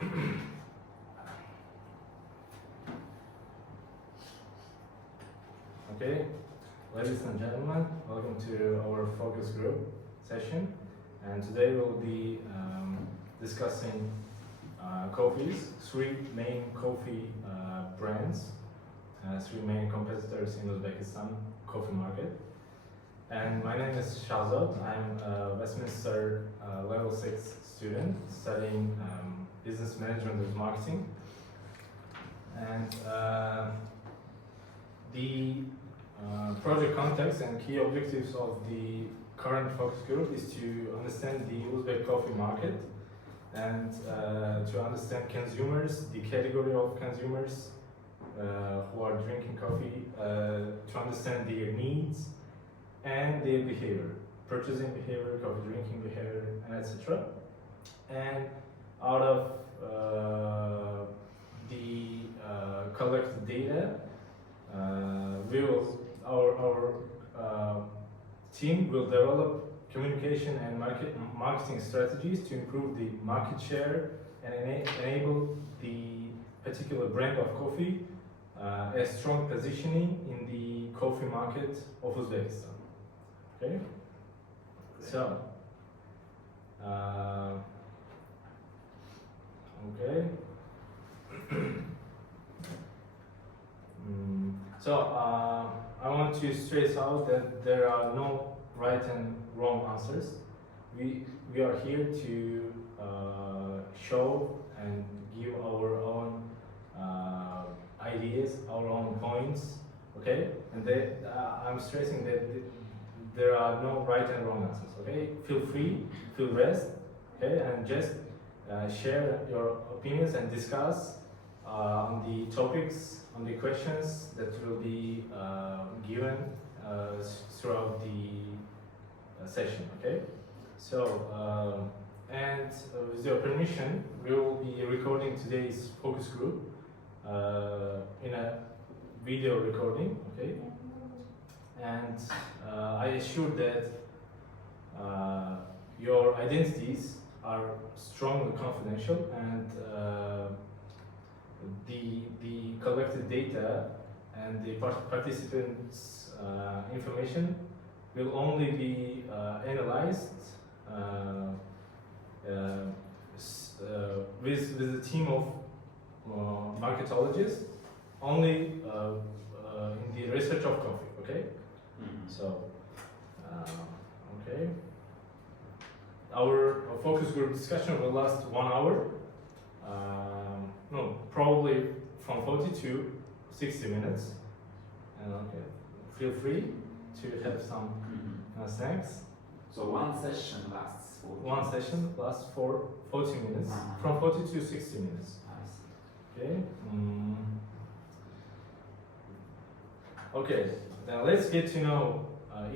Okay, ladies and gentlemen, welcome to our focus group session. And today we'll be discussing coffees, three main coffee brands, three main competitors in Uzbekistan coffee market. And my name is Shahzad. I'm a Westminster level 6 student studying business management with marketing. And the project context and key objectives of the current focus group is to understand the Uzbek coffee market and to understand consumers, the category of consumers who are drinking coffee, to understand their needs and their behavior, purchasing behavior, coffee drinking behavior, and etc. And out of the collected data, our team will develop communication and marketing strategies to improve the market share and enable the particular brand of coffee a strong positioning in the coffee market of Uzbekistan. Okay, so okay. I want to stress out that there are no right and wrong answers. We are here to show and give our own ideas, our own points. Okay, and I'm stressing that there are no right and wrong answers. Okay, feel free, feel rest. Okay, and just share your opinions and discuss on the topics, on the questions that will be given throughout the session. Okay, so with your permission, we will be recording today's focus group in a video recording. Okay, and I assure that your identities are strongly confidential, and the collected data and the participants' information will only be analyzed with a team of marketologists only in the research of coffee. Okay, so okay. Our focus group discussion will last 1 hour. No, probably from 40 to 60 minutes. And okay, feel free to have some snacks. So one session lasts 40 One session lasts for 40 minutes, from 40 to 60 minutes. I see. Okay. Okay, now let's get to know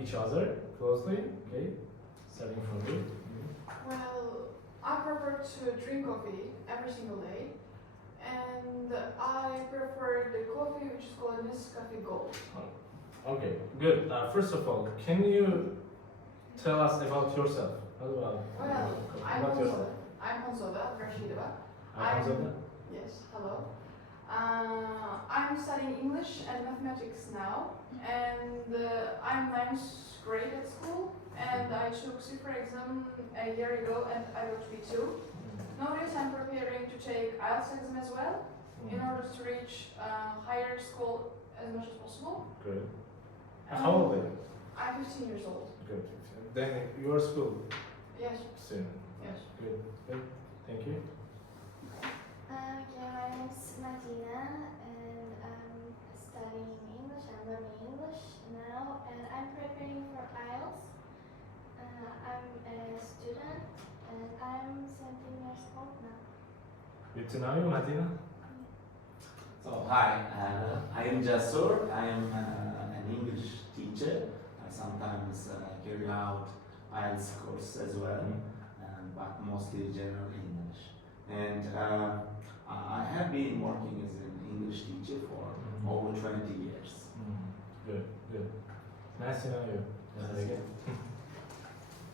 each other closely. Okay, starting from you. Well, I prefer to drink coffee every single day, and I prefer the coffee which is called Nescafe Gold. Okay, good. First of all, can you tell us about yourself? Well, I'm Hanzada Rashidova. Yes, hello. I'm studying English and mathematics now, and I'm 9th grade at school, and I took CIFRA exam a year ago and I got B2. Nowadays I'm preparing to take IELTS exam as well in order to reach higher school as much as possible. Good. How old are you? I'm 15 years old. Good. Then your school Yes. student. Yes. Good. Good. Thank you. My name is Martina, and I'm studying English. I'm learning English now, and I'm preparing for IELTS. I'm a student, and I'm 17 years old now. Good to know you, Martina. So hi, I am Jasur. I am an English teacher. I sometimes carry out IELTS course as well, but mostly general English. And I have been working as an English teacher for over 20 years. Good, good. Nice to know you.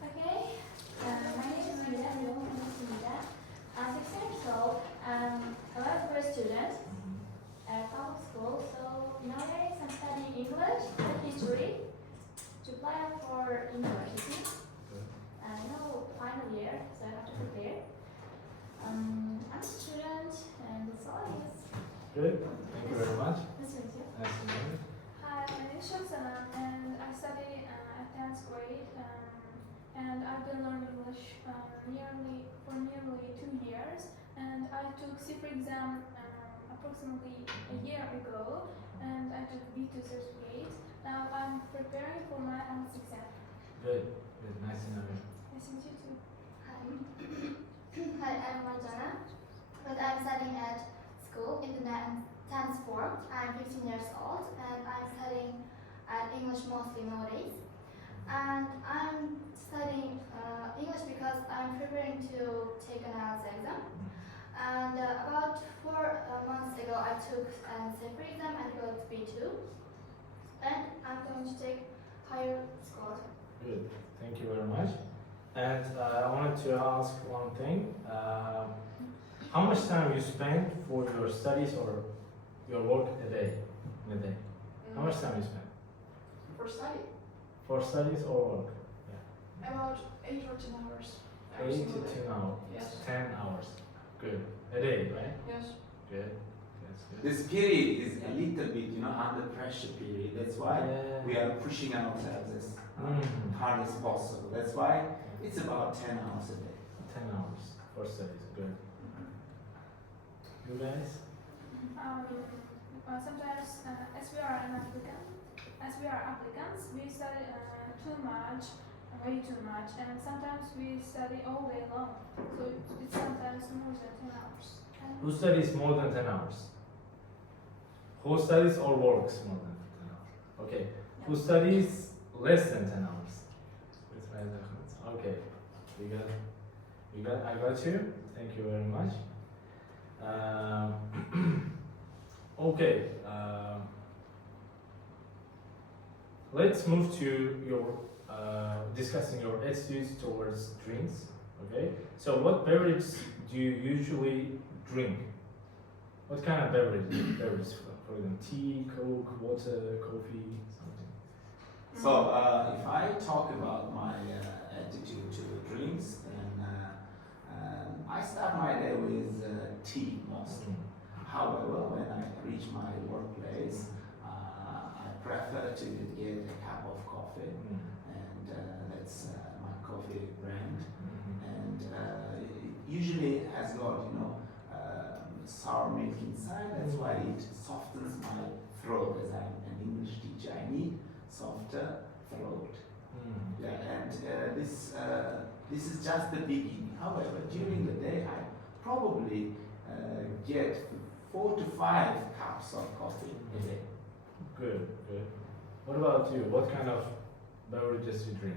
Okay. My name is Mira. I'm 16 years old. so I have to prepare. I'm a student, and that's all I guess. Good. Thank you very much. Nice to meet you. Nice to meet you. Hi, my name is Shamsana and I study at 10th grade and I've been learning English nearly 2 years, and I took CIFR exam approximately a year ago, and I took B2 certificate. Now I'm preparing for my IELTS exam. Good. Good. Nice to know you. Nice to meet you too. Hi. Hi, I'm Marjana, but I'm studying at school in the 10th form. I'm 15 years old and I'm studying at English mostly nowadays. And I'm studying English because I'm preparing to take an IELTS exam. And about 4 months ago, I took an CIFR exam and got B2. And I'm going to take higher score. Good. Thank you very much. And I wanted to ask one thing. How much time you spend for your studies or your work a day? In a day? How much time you spend? For study? For studies or work? About 8 or 10 hours. 8 to 10 hours. Yes. 10 hours. Good. A day, right? Yes. Good. That's good. This period is a little bit, under pressure period. That's why we are pushing ourselves as hard as possible. That's why it's about 10 hours a day. 10 hours for studies. Good. You guys? Sometimes, as we are applicants, we study too much, way too much, and sometimes we study all day long. So it's sometimes more than 10 hours. Who studies more than 10 hours? Who studies or works more than 10 hours? Okay. Who studies less than 10 hours? Okay. I got you. Thank you very much. Okay. Let's move to your discussing your attitudes towards drinks. Okay. So, what beverage do you usually drink? What kind of beverage? For example, tea, Coke, water, coffee, something. So if I talk about my attitude to drinks, then I start my day with tea mostly. However, when I reach my workplace, I prefer to get a cup of coffee, and that's my coffee brand. And it usually has got sour milk inside. That's why it softens my throat. As I'm an English teacher, I need softer throat. Yeah, and this is just the beginning. However, during the day, I probably get 4 to 5 cups of coffee a day. Good, good. What about you? What kind of beverages you drink?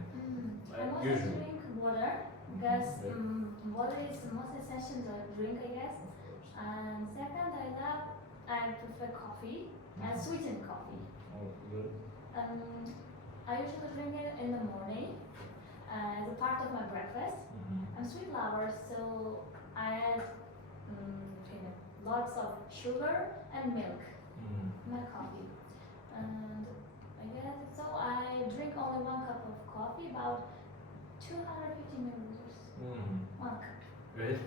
I mostly Usually. drink water because Okay. water is the most essential drink, I guess. And second, I prefer coffee and sweetened coffee. Oh, good. I usually drink it in the morning as a part of my breakfast. I'm sweet lover, so I add lots of sugar and milk in my coffee. And I guess so. I drink only 1 cup of coffee, about 250 milliliters. 1 cup. Good,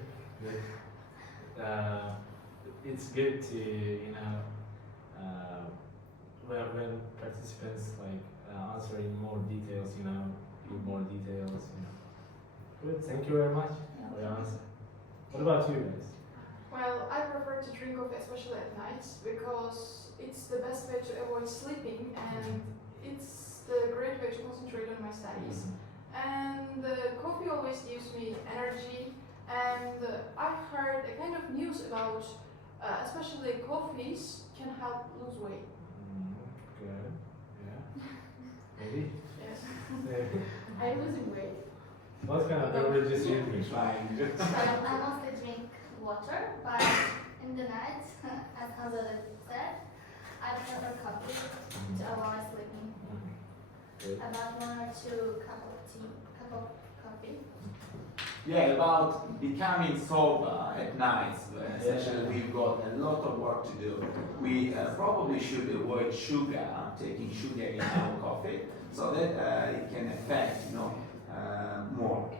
good. It's good to when participants answering more details, give more details. Good. Thank you very much for your answer. What about you guys? Well, I prefer to drink coffee, especially at night, because it's the best way to avoid sleeping and it's the great way to concentrate on my studies. And coffee always gives me energy, and I heard a kind of news about especially coffees can help lose weight. Good. Yeah. Maybe. Yes. I'm losing weight. What kind of beverages you drink? Trying. I mostly drink water, but in the night, as Hazrat said, I prefer coffee to avoid sleeping. Good. About 1 or 2 cup of coffee. Yeah, about becoming sober at night, especially we've got a lot of work to do. We probably should avoid sugar, taking sugar in our coffee, so that it can affect, more.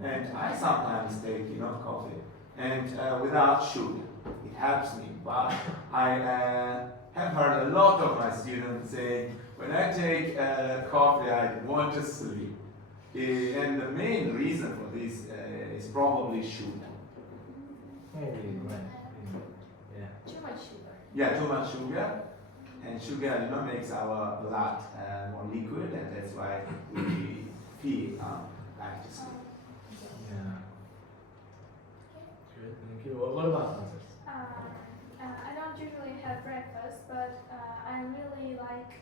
And I sometimes take, coffee and without sugar. It helps me. But I have heard a lot of my students saying, when I take coffee, I want to sleep. And the main reason for this is probably sugar. Maybe, right. Yeah. Too much sugar. Yeah, too much sugar. And sugar, makes our blood more liquid, and that's why we feel like to sleep. Yeah. Good, thank you. What about others? I don't usually have breakfast, but I really like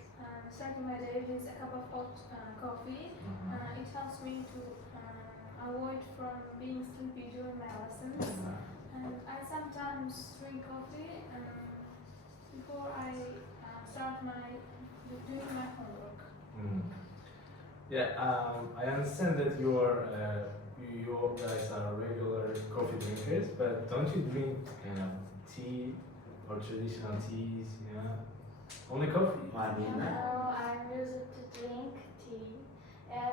starting my day with a cup of hot coffee. It helps me to avoid from being sleepy during my lessons. And I sometimes drink coffee before I start doing my homework. Yeah, I understand that you guys are regular coffee drinkers, but don't you drink tea or traditional teas? Only coffee. No, I'm used to drink tea.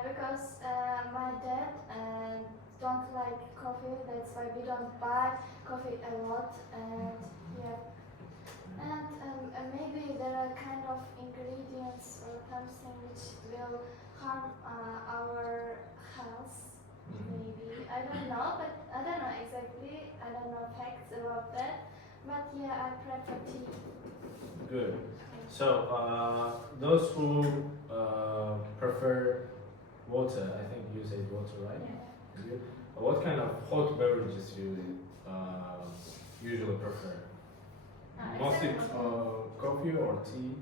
Because my dad don't like coffee, that's why we don't buy coffee a lot. And yeah, and maybe there are kind of ingredients or something which will harm our health. Maybe I don't know, but I don't know exactly. I don't know facts about that. But yeah, I prefer tea. Good. So those who prefer water, I think you said water, right? Yeah. Good. What kind of hot beverages you usually prefer? Mostly coffee or tea?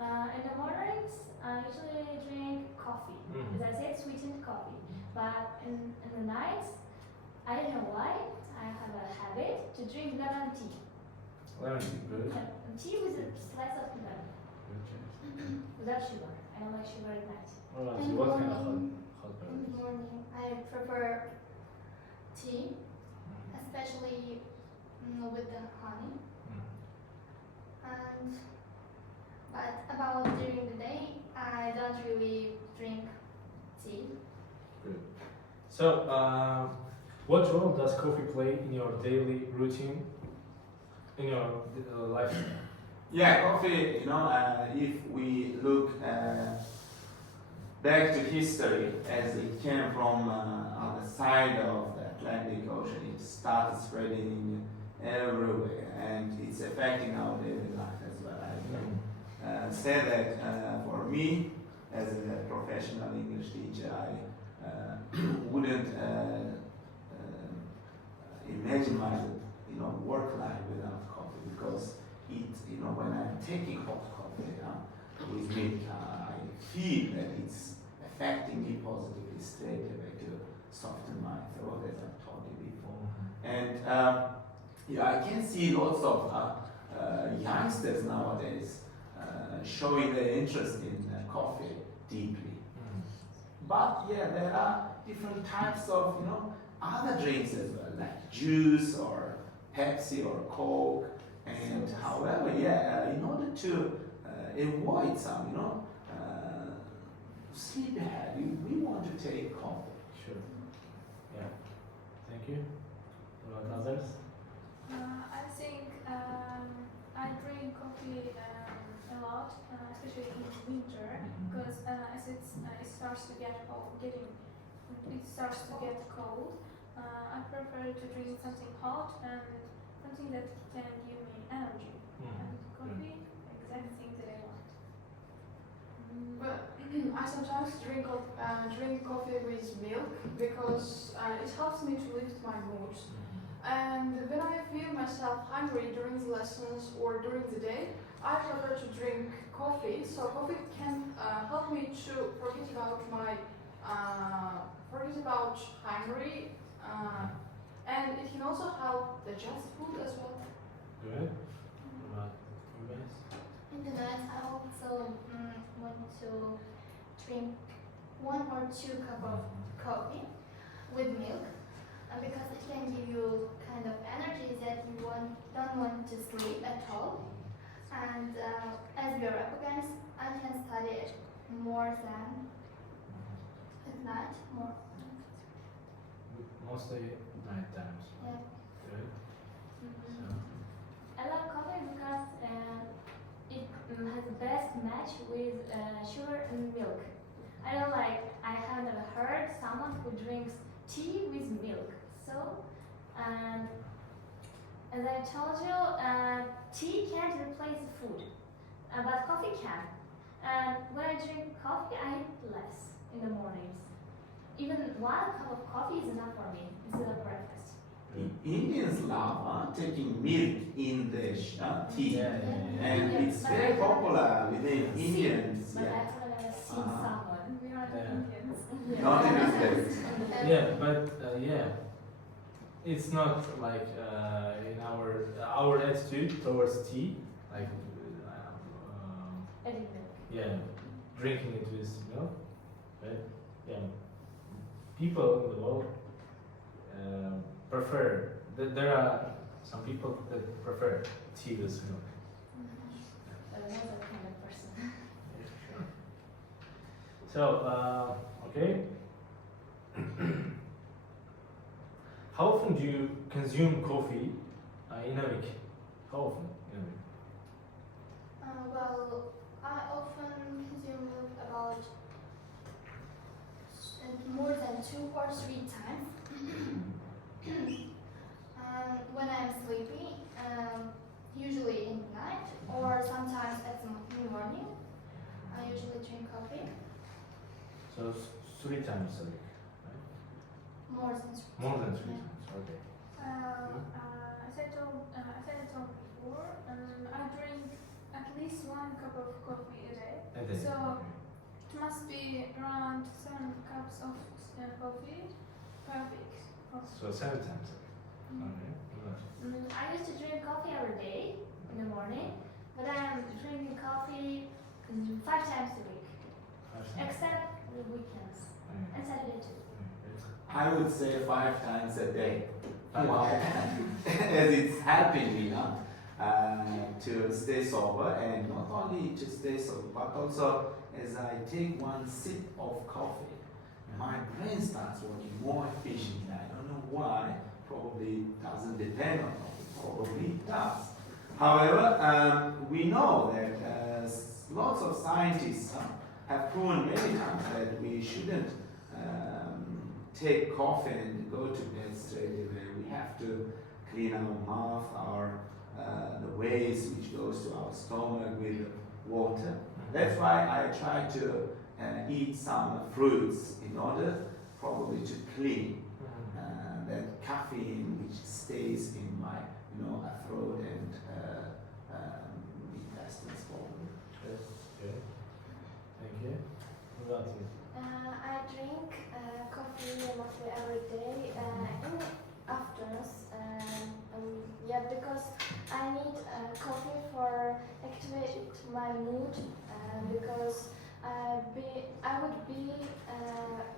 In the mornings, I usually drink coffee. As I said, sweetened coffee. But in the nights, I don't know why, I have a habit to drink lemon tea. Lemon tea, good. Tea with a slice of lemon. Without sugar. I don't like sugar at night. Alright, so what kind of hot In the beverages? morning, I prefer tea, especially with the honey. And but about during the day, I don't really drink tea. Good. So, what role does coffee play in your daily routine, in your lifestyle? Yeah, coffee, if we look back to history, as it came from on the side of the Atlantic Ocean, it started spreading everywhere, and it's affecting our daily life as well. I can say that for me, as a professional English teacher, I wouldn't imagine my work life without coffee, because when I'm taking hot coffee with milk, I feel that it's affecting me positively straight away to soften my throat, as I've told you before. And I can see lots of youngsters nowadays showing their interest in coffee deeply. But yeah, there are different types of other drinks as well, like juice or Pepsi or Coke. And however, in order to avoid some, sleep ahead, we want to take coffee. Sure. Yeah. Thank you. What about others? I think I drink coffee a lot, especially in winter, because as it starts to get cold. I prefer to drink something hot and something that can give me energy. And coffee, exact thing that I want. But I sometimes drink coffee with milk because it helps me to lift my mood. And when I feel myself hungry during the lessons or during the day, I prefer to drink coffee. So coffee can help me to forget about hungry, and it can also help digest food as well. Good. What about you guys? In the night, I also want to drink 1 or 2 cups of coffee with milk, because it can give you kind of energy that you don't want to sleep at all. And as we are applicants, I can study more than at night more. mostly night times. Yeah. Good. So, I love coffee because it has the best match with sugar and milk. I don't like, I have never heard someone who drinks tea with milk. So, and as I told you, tea can't replace food, but coffee can. And when I drink coffee, I eat less in the mornings. Even 1 cup of coffee is enough for me instead of breakfast. Indians love taking milk in the tea, and Yeah, it's but very I popular within Indians. But I Yeah. haven't ever seen Uh-huh. someone. We are the Yeah. Indians. Not in the States. yeah, but it's not like in our attitude towards tea, like I didn't know. yeah, drinking it with milk. But yeah, people in the world prefer. There are some people that prefer tea with milk. Another kind of person. Yeah, sure. So okay. How often do you consume coffee in a week? How often in a week? Well, I often consume milk about more than 2 or 3 times. When I'm sleepy, usually in the night or sometimes in the morning, I usually drink coffee. So 3 times a week, right? More than 3. More than 3 Yeah. times. Okay. As I told before, I drink at least 1 cup of coffee a day. A day. So Okay. it must be around 7 cups of coffee per week. So 7 times a week. Okay. Good. I used to drink coffee every day in the morning, but I'm drinking coffee 5 times a week, 5 times. except the weekends Okay. and Saturday too. I would say 5 times a day. Five Why? As it's helping me to stay sober, and not only to stay sober, but also as I take 1 sip of coffee, my brain starts working more efficiently. I don't know why. Probably doesn't depend on coffee. Probably it does. However, we know that lots of scientists have proven many times that we shouldn't take coffee and go to bed straight away. We have to clean our mouth, the waste which goes to our stomach with water. That's why I try to eat some fruits in order probably to clean that caffeine which stays in my throat and intestines probably. Okay. Thank you. What about you? I drink coffee mostly every day in afternoons. Yeah, because I need coffee for activate my mood. Because I would be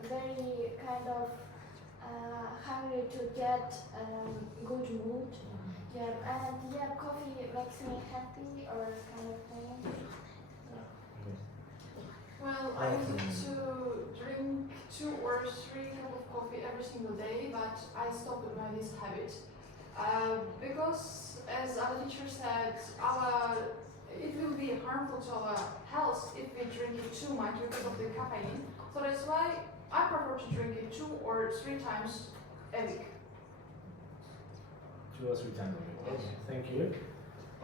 very kind of hungry to get good mood. Yeah, and yeah, coffee makes me happy or kind of thing. Well, I used to drink 2 or 3 cups of coffee every single day, but I stopped by this habit because, as our teacher said, it will be harmful to our health if we drink it too much because of the caffeine. So that's why I prefer to drink it 2 or 3 times a week. 2 or 3 times a week. Okay. Thank you.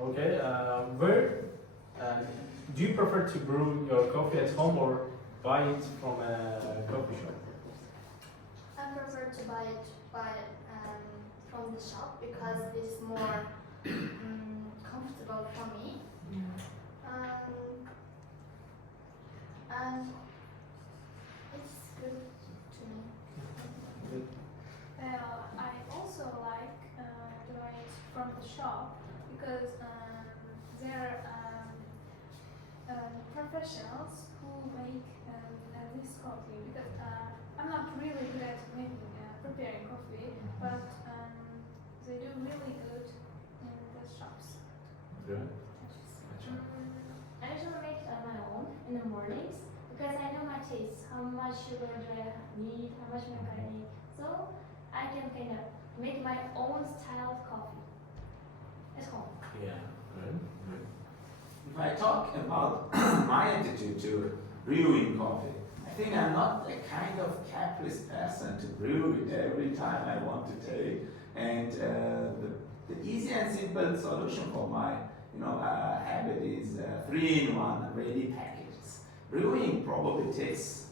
Okay. Do you prefer to brew your coffee at home or buy it from a coffee shop? I prefer to buy it from the shop because it's more comfortable for me. And it's good to me. Good. Well, I also like to buy it from the shop because there are professionals who make this coffee. Because I'm not really good at preparing coffee, but they do really good in the shops. Good. I usually make my own in the mornings because I know my taste, how much sugar do I need, how much milk I need. So I I can kind of make my own style of coffee at home. Yeah, good, good. If I talk about my attitude to brewing coffee, I think I'm not a kind of caprice person to brew it every time I want to take. And the easy and simple solution for my habit is 3-in-1 ready packages. Brewing probably takes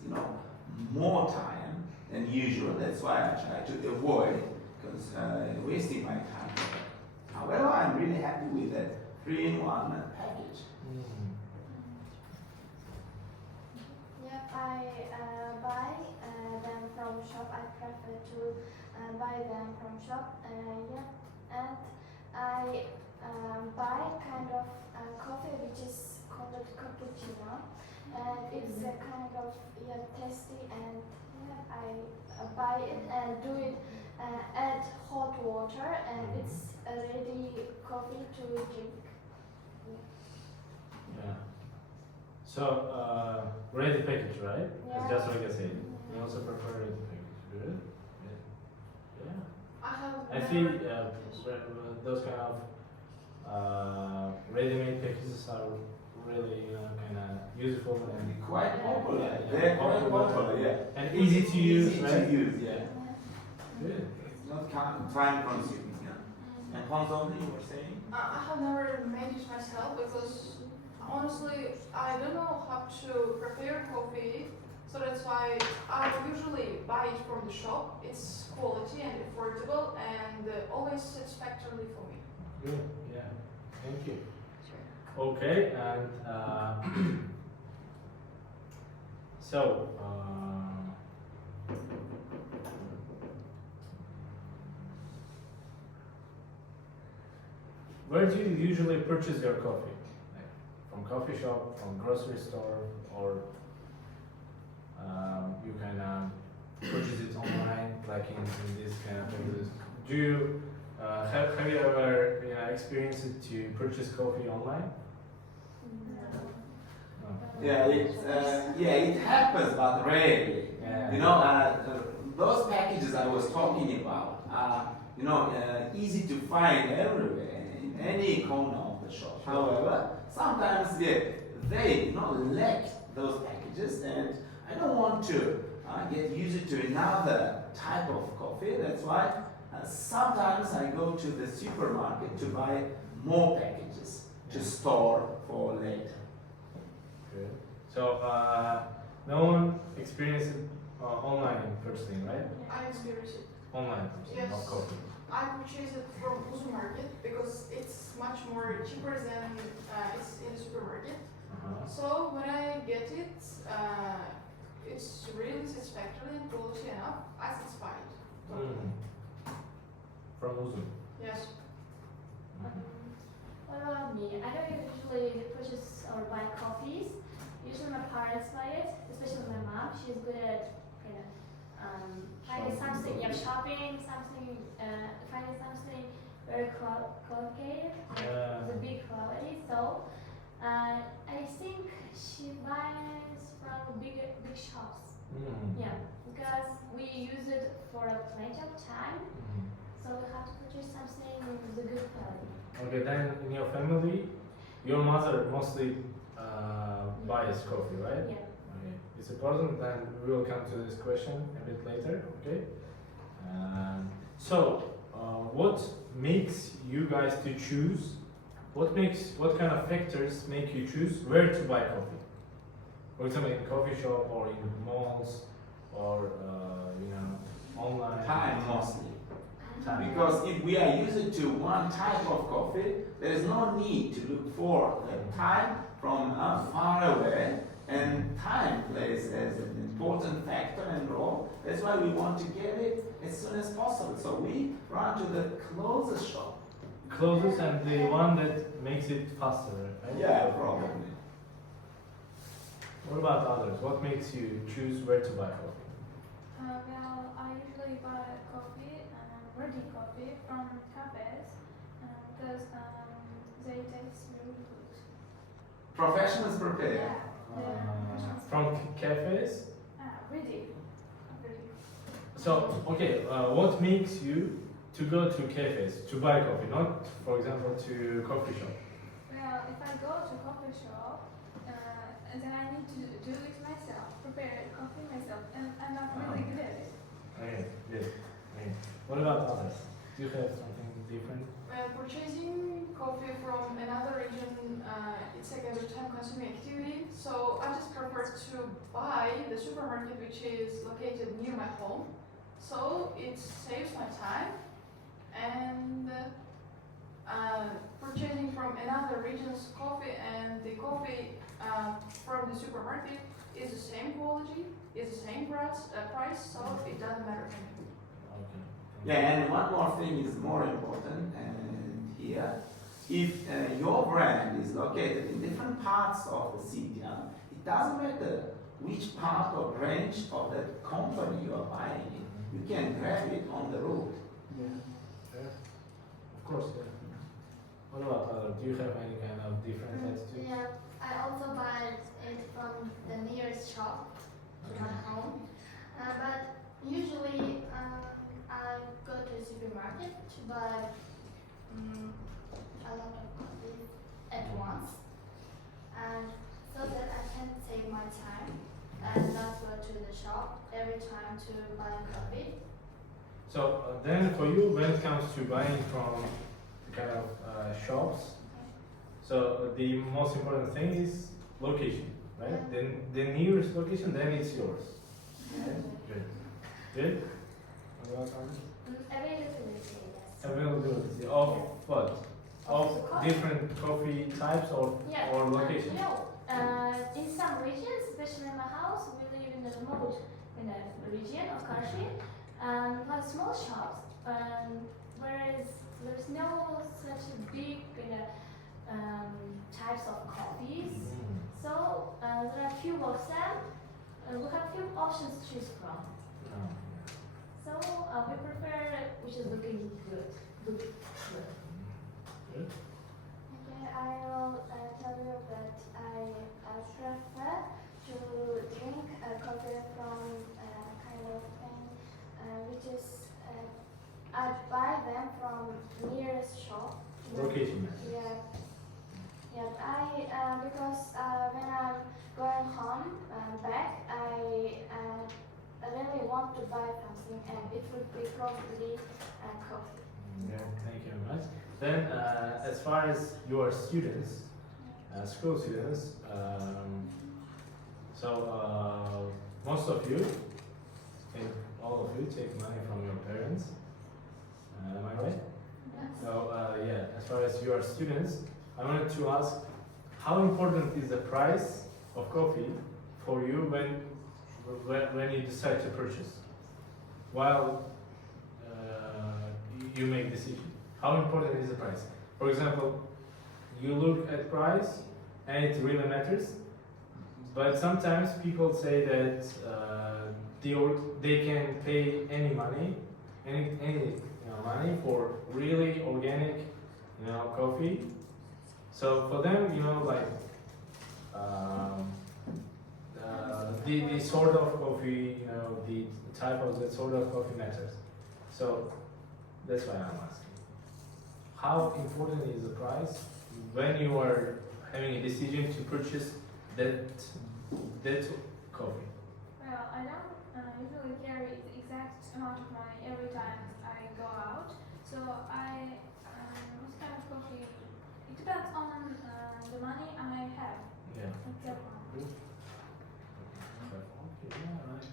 more time than usual. That's why I try to avoid because wasting my time. However, I'm really happy with that 3-in-1 package. Yep, I buy them from shop. I prefer to buy them from shop. Yep, and I buy kind of coffee which is called cappuccino, and it's a kind of tasty. And I buy it and do it. Add hot water, and it's a ready coffee to drink. Yeah. So, ready package, right? Yeah. It's just like I said. You also prefer ready package. Good. Yeah. I have I never- feel those kind of ready-made packages are really kind of useful and Quite popular. Yeah. They're quite popular, yeah. and easy to use, Easy right? to use, yeah. Good. It's not time consuming, yeah. And Ponzoni, you were saying? I have never made it myself because honestly I don't know how to prepare coffee, so that's why I usually buy it from the shop. It's quality and affordable and always satisfactory for me. Good. Yeah. Thank you. Okay, and so. Where do you usually purchase your coffee? Like from coffee shop, from grocery store, or you can purchase it online, like in this kind of places? Do you have you ever experienced it to purchase coffee online? No. Yeah, it happens, but rarely. Yeah. Those packages I was talking about are, easy to find everywhere in any corner of the shop. However, sometimes they lack those packages, and I don't want to get used to another type of coffee. That's why sometimes I go to the supermarket to buy more packages to store for later. Good. So no one experienced it online personally, right? I experience it. Online Yes. of coffee. I purchase it from Uzun Market because it's much more cheaper than it's in the supermarket. So when I get it, it's really satisfactory and quality enough. I satisfied. From Uzun. Yes. What about me? I don't usually purchase or buy coffees. Usually my parents buy it, especially my mom. She's good at finding something, shopping, finding something very complicated, the big quality. So I think she buys from big shops. Yeah, because we use it for plenty of time, so we have to purchase something with a good quality. Okay, then in your family, your mother mostly buys coffee, right? Yeah. Okay, it's important. Then we will come to this question a bit later. Okay. So, what makes you guys to choose? What kind of factors make you choose where to buy coffee? For example, in coffee shop or in malls or online. Time mostly. Time. Because if we are used to one type of coffee, there is no need to look for the time from far away, and time plays as an important factor and role. That's why we want to get it as soon as possible. So we run to the closest shop. Closest and the one that makes it faster, right? Yeah, probably. What about others? What makes you choose where to buy coffee? Well, I usually buy coffee, ready coffee from cafes because they taste really good. Professionals prepare. Yeah, From cafes? ready. So, okay, what makes you to go to cafes to buy coffee, not, for example, to coffee shop? Well, if I go to coffee shop, then I need to do it myself, prepare coffee myself, and I'm not really good at it. Okay, good. Okay. What about others? Do you have something different? Purchasing coffee from another region, it's like a time-consuming activity. So I just prefer to buy the supermarket which is located near my home. So it saves my time, and purchasing from another region's coffee and the coffee from the supermarket is the same quality, is the same price, so it doesn't matter to me. Okay. Yeah, and one more thing is more important here. If your brand is located in different parts of the city, it doesn't matter which part or branch of that company you are buying it. You can grab it on the road. Yeah. Yeah. Of course, yeah. What about other? Do you have any kind of different attitude? Yeah, I also buy it from the nearest shop to my home. But usually I go to the supermarket to buy a lot of coffee at once, and so that I can save my time and not go to the shop every time to buy coffee. So then for you, when it comes to buying from kind of shops, so the most important thing is location, right? Then the nearest location, then it's yours. Okay? Good. Good? What about others? Availability, yes. Availability of what? Of Coffee. different coffee types or locations? No, in some regions, especially in my house, we live in the remote region of country, and we have small shops, whereas there's no such a big types of coffees. So there are few of them, and we have few options to choose from. So we prefer which is looking good. Good. Good. Okay, I will tell you that I prefer to drink coffee from kind of thing which is I buy them from nearest shop. Location. Yeah. Yeah, because when I'm going home back, I really want to buy something, and it would be probably coffee. Yeah, thank you very much. Then, as far as your students, school students, so most of you, and all of you, take money from your parents. Am I right? So, yeah, as far as your students, I wanted to ask, how important is the price of coffee for you when you decide to purchase? While you make decision, how important is the price? For example, you look at price and it really matters, but sometimes people say that they can pay any money, any money for really organic, coffee. So for them, like the sort of coffee, the type of the sort of coffee matters. So that's why I'm asking. How important is the price when you are having a decision to purchase that coffee? Well, I don't usually carry the exact amount of money every time I go out. So what kind of coffee? It depends on the money I have. Yeah. At that one. Good. Okay, yeah, right.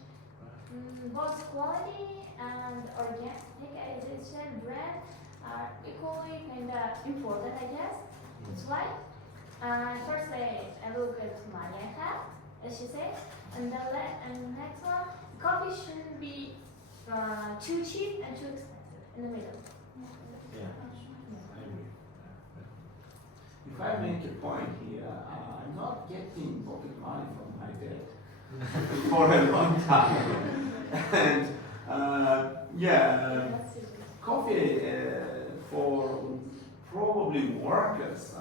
Both quality and organic, as I said, brand are equally kind of important, I guess. That's why. First, I look at money I have, as you say, and the next one, coffee shouldn't be too cheap and too expensive, in the middle. Yeah, I agree. If I make a point here, I'm not getting pocket money from my dad for a long time. And coffee for probably workers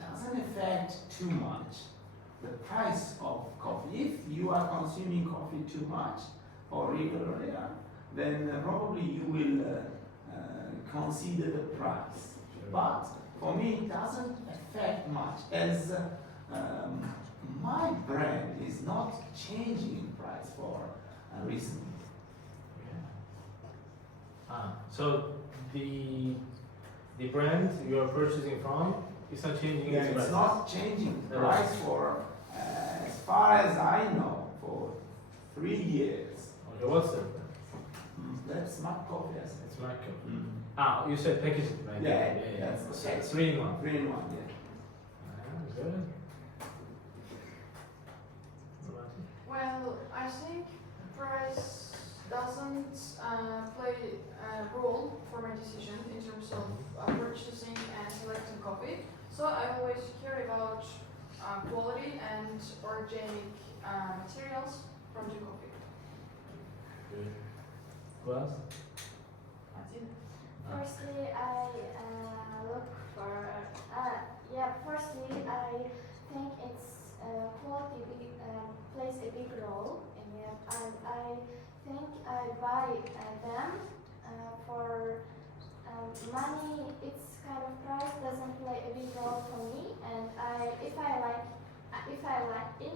doesn't affect too much the price of coffee. If you are consuming coffee too much, or regular, yeah, then probably you will consider the price. But for me, it doesn't affect much as my brand is not changing in price for recently. So the brand you are purchasing from is not changing its price. It's not changing price for, as far as I know, for 3 years. Okay, what's the brand? That's Smart Coffee, I said. It's Macco. You said packaging, right? Yeah, That's that's okay. 3 in 1. 3 in 1, yeah. Good. Well, I think price doesn't play a role for my decision in terms of purchasing and selecting coffee. So I always care about quality and organic materials from the coffee. Good. Who else? Firstly, I look for. Firstly, I think its quality plays a big role in it, and I think I buy them for money. Its kind of price doesn't play a big role for me, and if I like it, I buy it.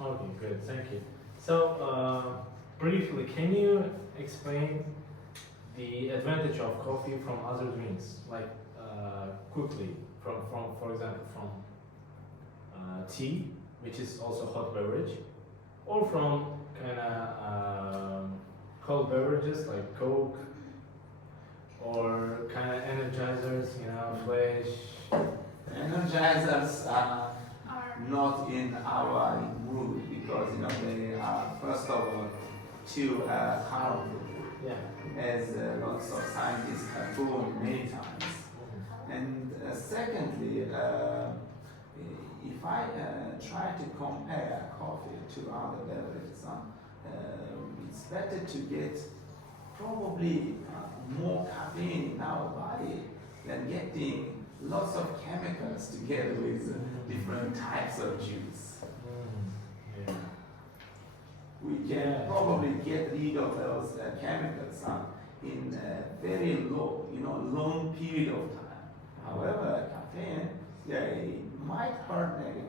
Okay, good. Thank you. So, briefly, can you explain the advantage of coffee from other drinks, like quickly, from for example, from tea, which is also a hot beverage, or from kind of cold beverages like Coke, or kind of energizers, Flash. Energizers are not in our mood because they are first of all too harmful, Yeah. as lots of scientists have proven many times. And secondly, if I try to compare coffee to other beverages, it's better to get probably more caffeine in our body than getting lots of chemicals together with different types of juice. Yeah. We can probably get rid of those chemicals in a very long period of time. However, caffeine, it might hurt negatively.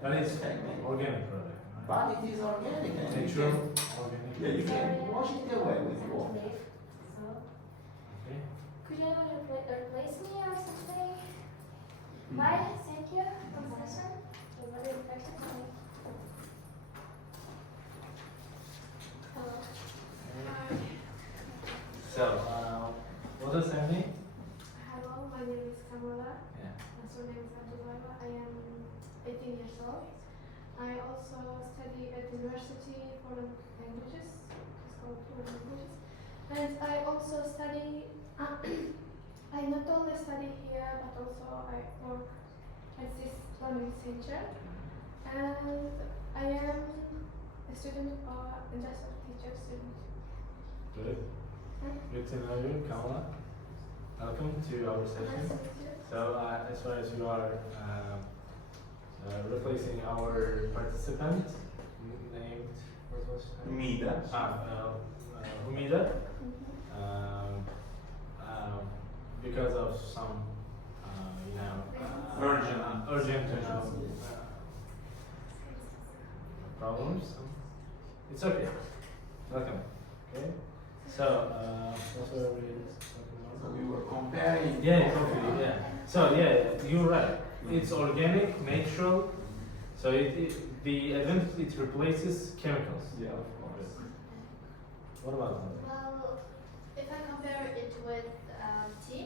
But it's affect me. organic product. But it is organic and you Natural, can, organic. you can wash it away with water. Okay. Could you replace me or something? Bye, thank you for the session. It was very interesting for me. Hello. So, what is your name? Hello, my name is Kamala. Yeah. My surname is Abdullaeva. I am 18 years old. I also study at the University for Languages. It's called Foreign Languages. And I also study, I not only study here, but also I work at this learning center. And I am a student or just a teacher student. Good. Good to know you, Kamala. Welcome to our Nice session. to meet you. So, as far as you are replacing our participant, named, what was her name? Mida. Humida, because of some, urgent problems. It's okay. Welcome. Okay. So, what were we talking about? So we were comparing. Yeah, coffee. Yeah. So you're right. It's organic, natural. So the advantage it replaces chemicals. Yeah, of course. What about that? Well, if I compare it with tea,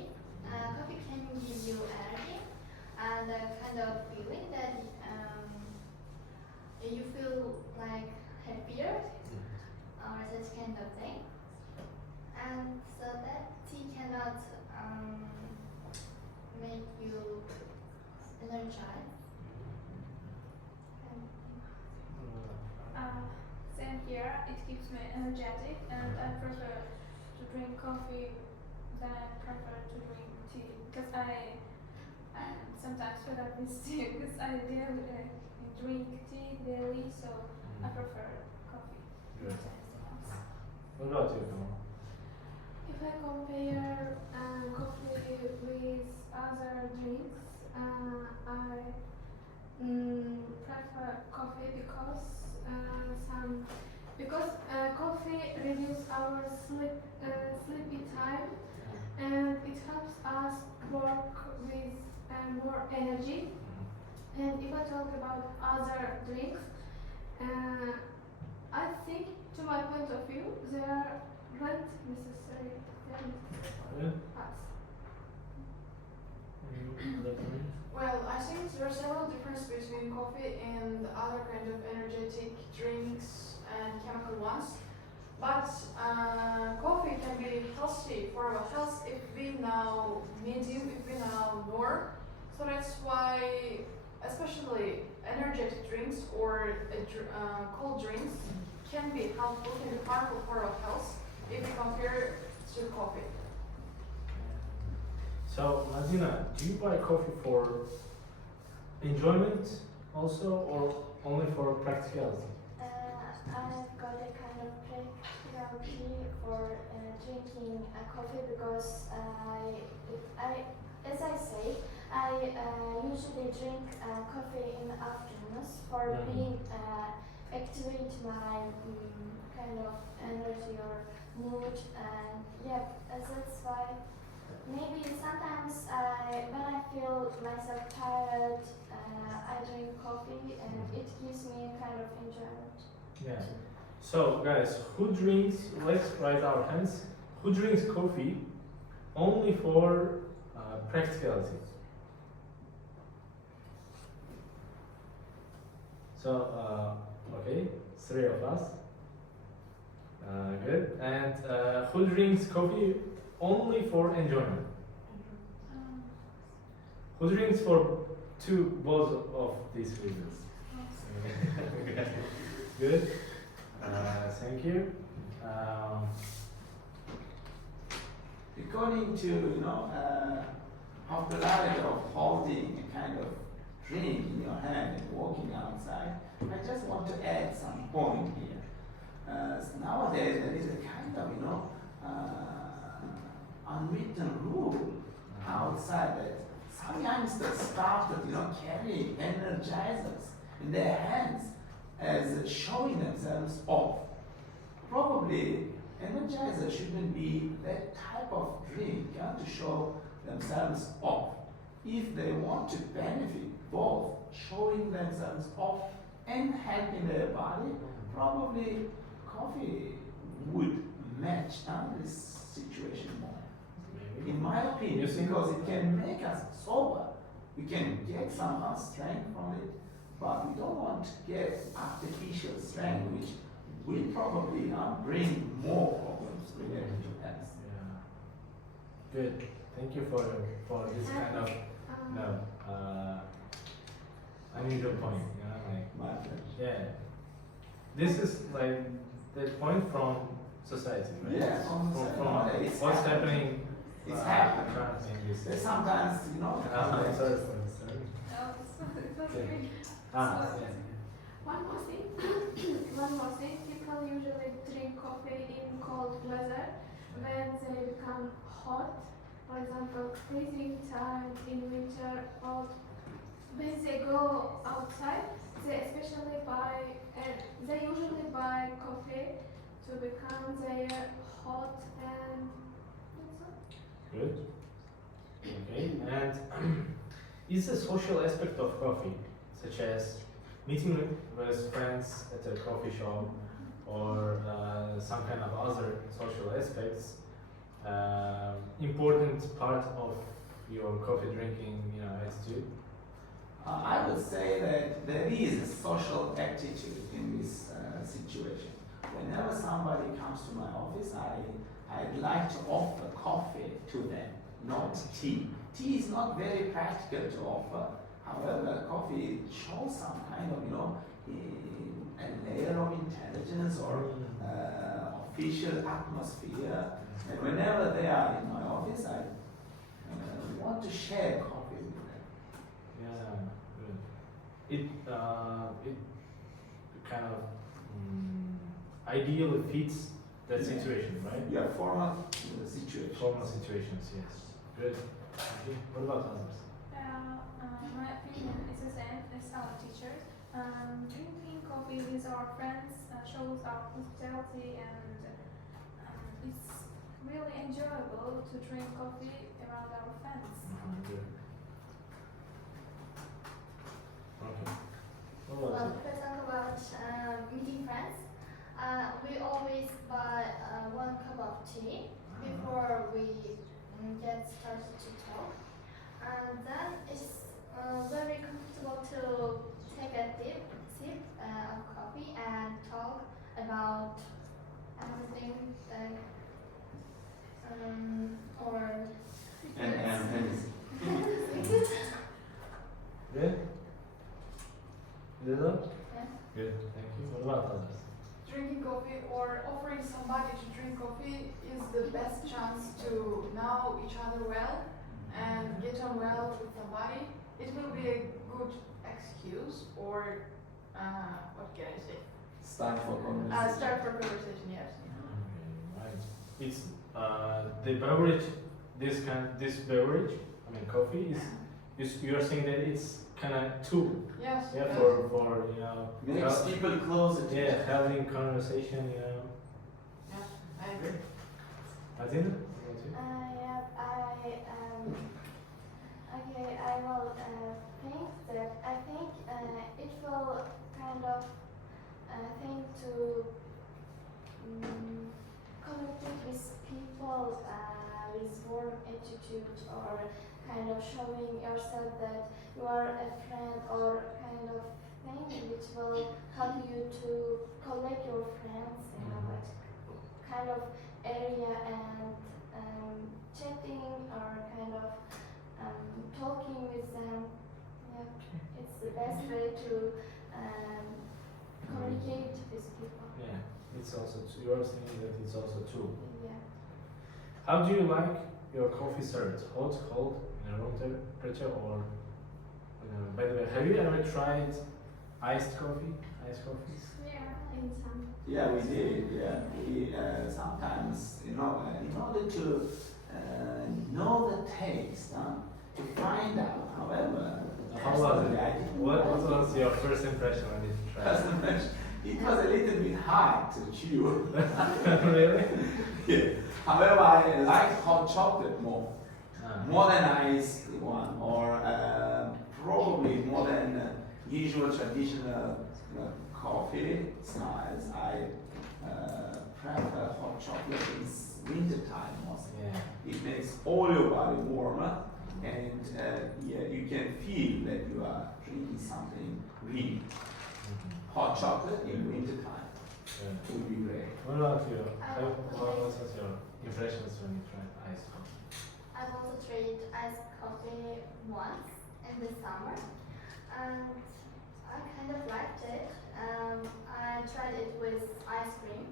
coffee can give you energy and a kind of feeling that you feel like happier or that kind of thing. And so that tea cannot make you energized. Same here, it keeps me energetic and I prefer to drink coffee than I prefer to drink tea because I sometimes feel like this tea because I deal with it in drink tea daily, so I prefer coffee. Good. Not anything else. What about you, Kamal? If I compare coffee with other drinks, I prefer coffee because coffee reduces our sleepy time and it helps us work with more energy. And if I talk about other drinks, I think, to my point of view, they are not necessary. They are necessary for us. Well, I think there are several differences between coffee and other kind of energetic drinks and chemical ones. But coffee can be healthy for our health if we know medium, if we know more. So that's why, especially energetic drinks or cold drinks can be helpful, can be harmful for our health if we compare to coffee. So, Madina, do you buy coffee for enjoyment also, or only for practicality? I've got a kind of practicality for drinking coffee because as I say, I usually drink coffee in the afternoons for being activate my kind of energy or mood, and yeah, that's why. Maybe sometimes when I feel myself tired, I drink coffee and it gives me a kind of enjoyment. Yeah. So, guys, who drinks, let's raise our hands, who drinks coffee only for practicality? So, okay, 3 of us. Good. And who drinks coffee only for enjoyment? Who drinks for both of these reasons? Good. Thank you. According to popularity of holding a kind of drink in your hand and walking outside, I just want to add some point here. Nowadays there is a kind of unwritten rule outside that some youngsters started carrying energizers in their hands as showing themselves off. Probably energizer shouldn't be that type of drink to show themselves off. If they want to benefit both showing themselves off and helping their body, probably coffee would match this situation more. In my opinion, because it can make us sober. We can get some strength from it, but we don't want to get artificial strength, which will probably bring more problems related to health. Yeah. Good. Thank you for this kind of unusual point. My pleasure. Yeah. This is like the point from society, right? Yeah, from what's happening. It's happening. There's Sometimes, sorry. No, it's was great. One more thing, people usually drink coffee in cold weather when they become hot. For example, freezing time in winter, or when they go outside, they usually buy coffee to become their hot, and that's all. Good. Okay. And is the social aspect of coffee, such as meeting with friends at a coffee shop or some kind of other social aspects, important part of your coffee drinking attitude? I would say that there is a social attitude in this situation. Whenever somebody comes to my office, I'd like to offer coffee to them, not tea. Tea is not very practical to offer. However, coffee shows some kind of, a layer of intelligence or official atmosphere. And whenever they are in my office, I want to share coffee with them. Yeah, good. it kind of ideally fits that situation, right? Yeah, formal situation. Formal situations, yes. Good. Thank you. What about others? My opinion is the same as our teachers. Drinking coffee with our friends shows our hospitality, and it's really enjoyable to drink coffee around our friends. Good. Okay. What Well, about if I talk about meeting friends, we always buy 1 cup of tea before we get started to talk. And then it's very comfortable to take a deep sip of coffee and talk about everything like or And Good? Lila? yeah. Good, thank you. What about others? Drinking coffee or offering somebody to drink coffee is the best chance to know each other well and get on well with somebody. It will be a good excuse or what can I say? start for conversation. Start for conversation, yes. Right. It's the beverage, this beverage, I mean coffee is you're saying that it's kind of tool, Yes. yeah, yes. for you know, Makes people closer to yeah, having conversation, you know. Yeah, I agree. Martina? Yeah, okay, I will think that I think it will kind of think to communicate with people with warm attitude or kind of showing yourself that you are a friend or kind of thing which will help you to collect your friends in a like kind of area and chatting or kind of talking with them. Yeah, it's the best way to communicate with people. Yeah, it's also you're saying that it's also tool. Yeah. How do you like your coffee served? Hot, cold, in a room temperature, or by the way, have you ever tried iced coffee? Iced coffees? Yeah. In some. Yeah, we did. Yeah, we sometimes, in order to know the taste, to find out. However, How was it? I didn't What like it. was your first impression when you tried it? It was a little bit hard to chew. Really? Yeah. However, I like hot chocolate more than iced one, or probably more than usual traditional coffee styles. I prefer hot chocolate in winter time mostly. Yeah. It makes all your body warmer, and yeah, you can feel that you are drinking something real. Hot chocolate in winter time Yeah. would be great. What about you? I What was your impressions when you tried iced coffee? I've also tried iced coffee once in the summer, and I kind of liked it. I tried it with ice cream,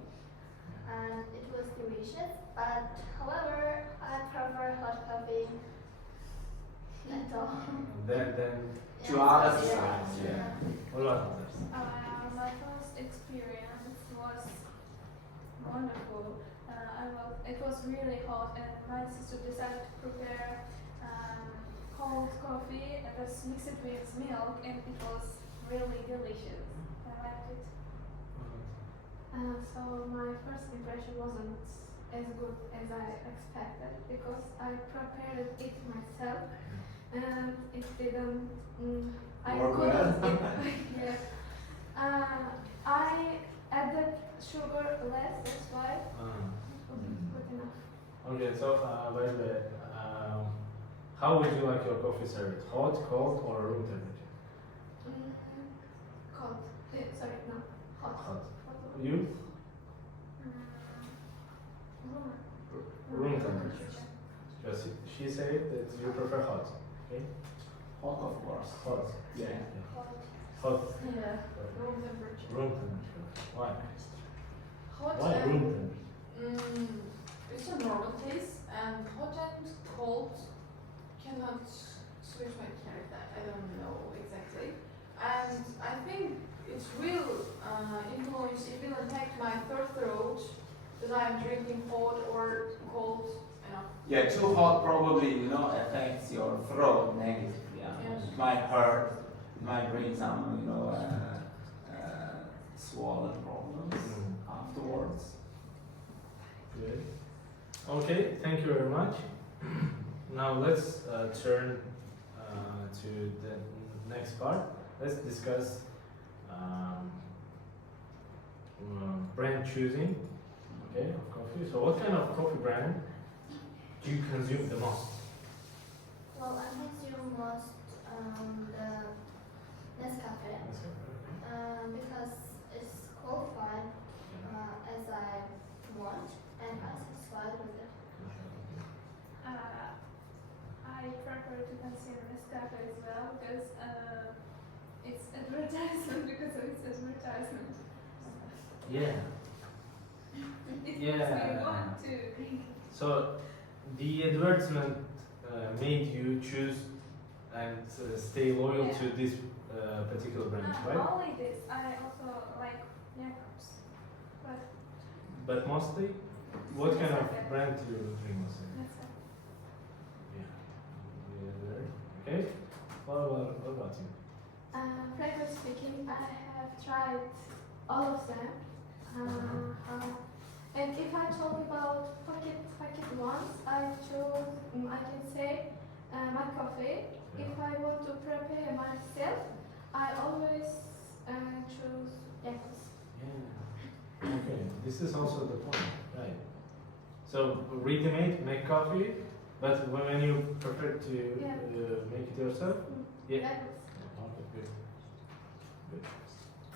and it was delicious. But however, I prefer hot coffee. At all. Then To Yeah, other yeah. sides, yeah. what about others? My first experience was wonderful. It was really hot, and my sister decided to prepare cold coffee and just mix it with milk, and it was really delicious. I liked it. So my first impression wasn't as good as I expected because I prepared it myself and it didn't. I Work couldn't. well? Yeah. I added sugar less. That's why it wasn't good enough. Okay, so by the way, how would you like your coffee served? Hot, cold, or room temperature? Cold. Sorry, no. Hot. Hot. You? Room temperature. Because she said that you prefer hot. Okay? Hot, of course. Hot. Yeah. Hot. Yeah. Room temperature. Room temperature. Why? Hot Why and room temperature? it's a normal taste, and hot and cold cannot switch my character. I don't know exactly. And I'm drinking hot or cold, you know. Yeah, too hot probably, affects your throat negatively. Yeah? Yes. It might hurt, it might bring some, swollen problems afterwards. Good. Okay, thank you very much. Now let's turn to the next part. Let's discuss brand choosing. Okay, of coffee. So, what kind of coffee brand do you consume the most? Well, I consume most the Nescafe because it's qualified as I want and I'm satisfied with it. I prefer to consume Nescafe as well because it's advertisement because of its advertisement. Yeah. It Yeah. makes me want to drink. So, the advertisement made you choose and stay loyal Yeah. to this particular brand, right? Not only this, I also like Jacobs. But mostly, what kind of brand do you drink mostly? Nescafe. Yeah. Okay. What about you? Frankly speaking, I have tried all of them. And if I talk about pocket ones, I chose, I can say, my coffee. If I want to prepare myself, I always choose Jacobs. Yeah. Okay. This is also the point, right? So ready-made, make coffee, but when you prefer to make it yourself, yeah. Jacobs. Okay, good. Good.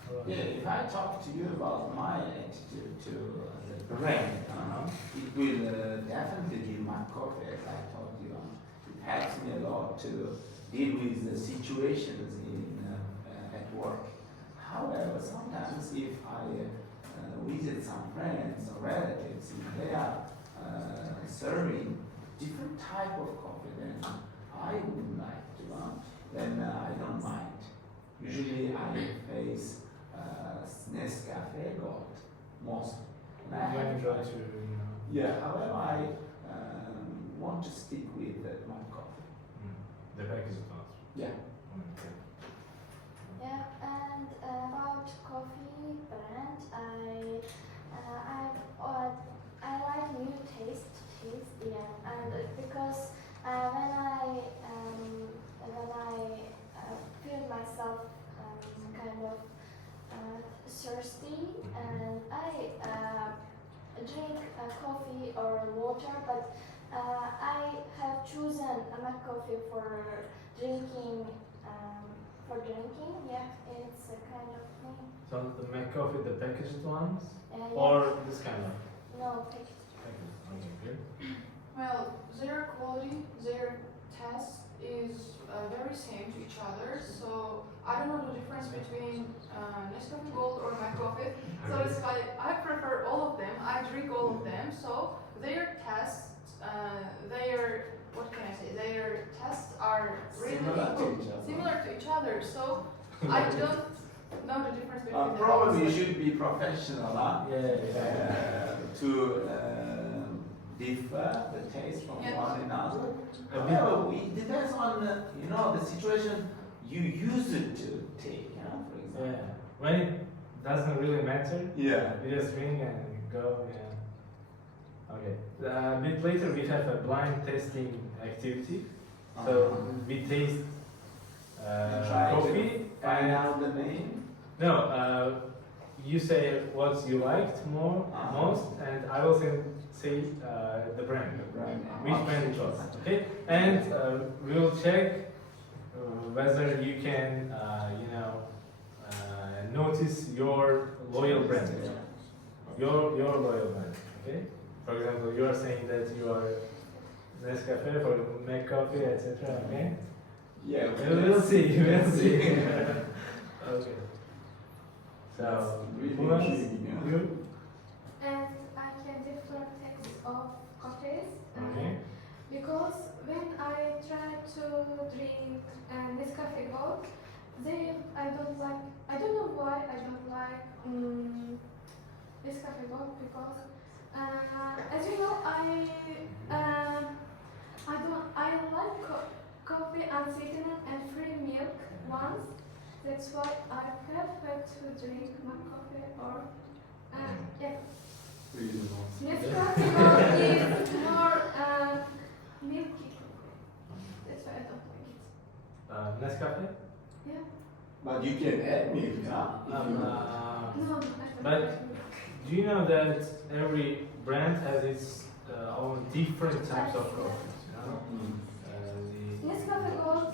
All right. Yeah, if I talk to you about my attitude to the brand, it will definitely be my coffee, as I told you. It helps me a lot to deal with the situations at work. However, sometimes if I visit some friends or relatives, if they are serving different type of coffee than I would like to, then I don't mind. Usually I face Nescafe Gold most. And I When have you try tried to, yeah, however, I want to stick with my coffee. the package ones. Yeah. Okay. Yeah, and about coffee brand, I like new taste, yeah, and because when I feel myself kind of thirsty, and I drink coffee or water, but I have chosen my coffee for drinking. Yeah, it's a kind of thing. So the McCoffee, the packaged ones, Yeah. or this kind of No, packaged. package? Okay, good. Well, their quality, their taste is very same to each other. So I don't know the difference between Nescafe Gold or my coffee. So it's like I prefer all of them. I drink all of them. So their taste, what can I say? Their tests are really similar to each other. So I don't know the difference between them. Probably you should be professional, Yeah. to differ the taste from Yes. one another. However, it depends on the situation you use it to take. For example. Yeah. When it doesn't really matter, Yeah. you just drink and go. Yeah. Okay. A bit later we have a blind testing activity. So we taste Try to coffee find and out the name. no, you say what you liked most, and I will say the brand, which brand it was. Okay, and we will check whether you can, notice your loyal brand, your loyal brand. Okay. For example, you are saying that you are Nescafe for make coffee, etc. Okay. Yeah. We'll see. We'll see. Okay. So, Really who else? intriguing, yeah. You? And I can different types of coffees. Okay. Because when I try to drink Nescafe Gold, I don't know why I don't like Nescafe Gold because unsweetened and free milk ones. That's why I prefer to drink my coffee or yeah. Nescafe is more milky. That's why I don't like it. Nescafe? Yeah. But you can add milk, huh? No, I don't but like milk. do you know that every brand has its own different types of coffees? You know? Nescafe Gold,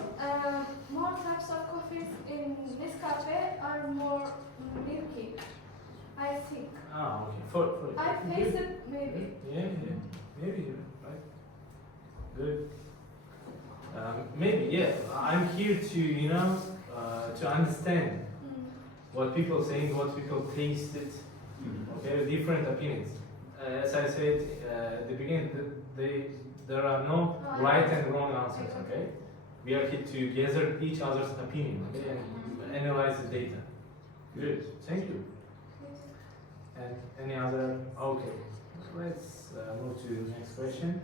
more types of coffees in Nescafe are more milky, I think. Ah, okay. For I tasted maybe. Yeah, maybe you're right. Good. Maybe, yeah. I'm here to, to understand what people saying, what people tasted. Okay, different opinions. As I said at the beginning, there are no right and wrong answers. Okay, we are here to gather each other's opinion. Okay, and analyze the data. Good. Thank you. And any other? Okay. Let's move to the next question.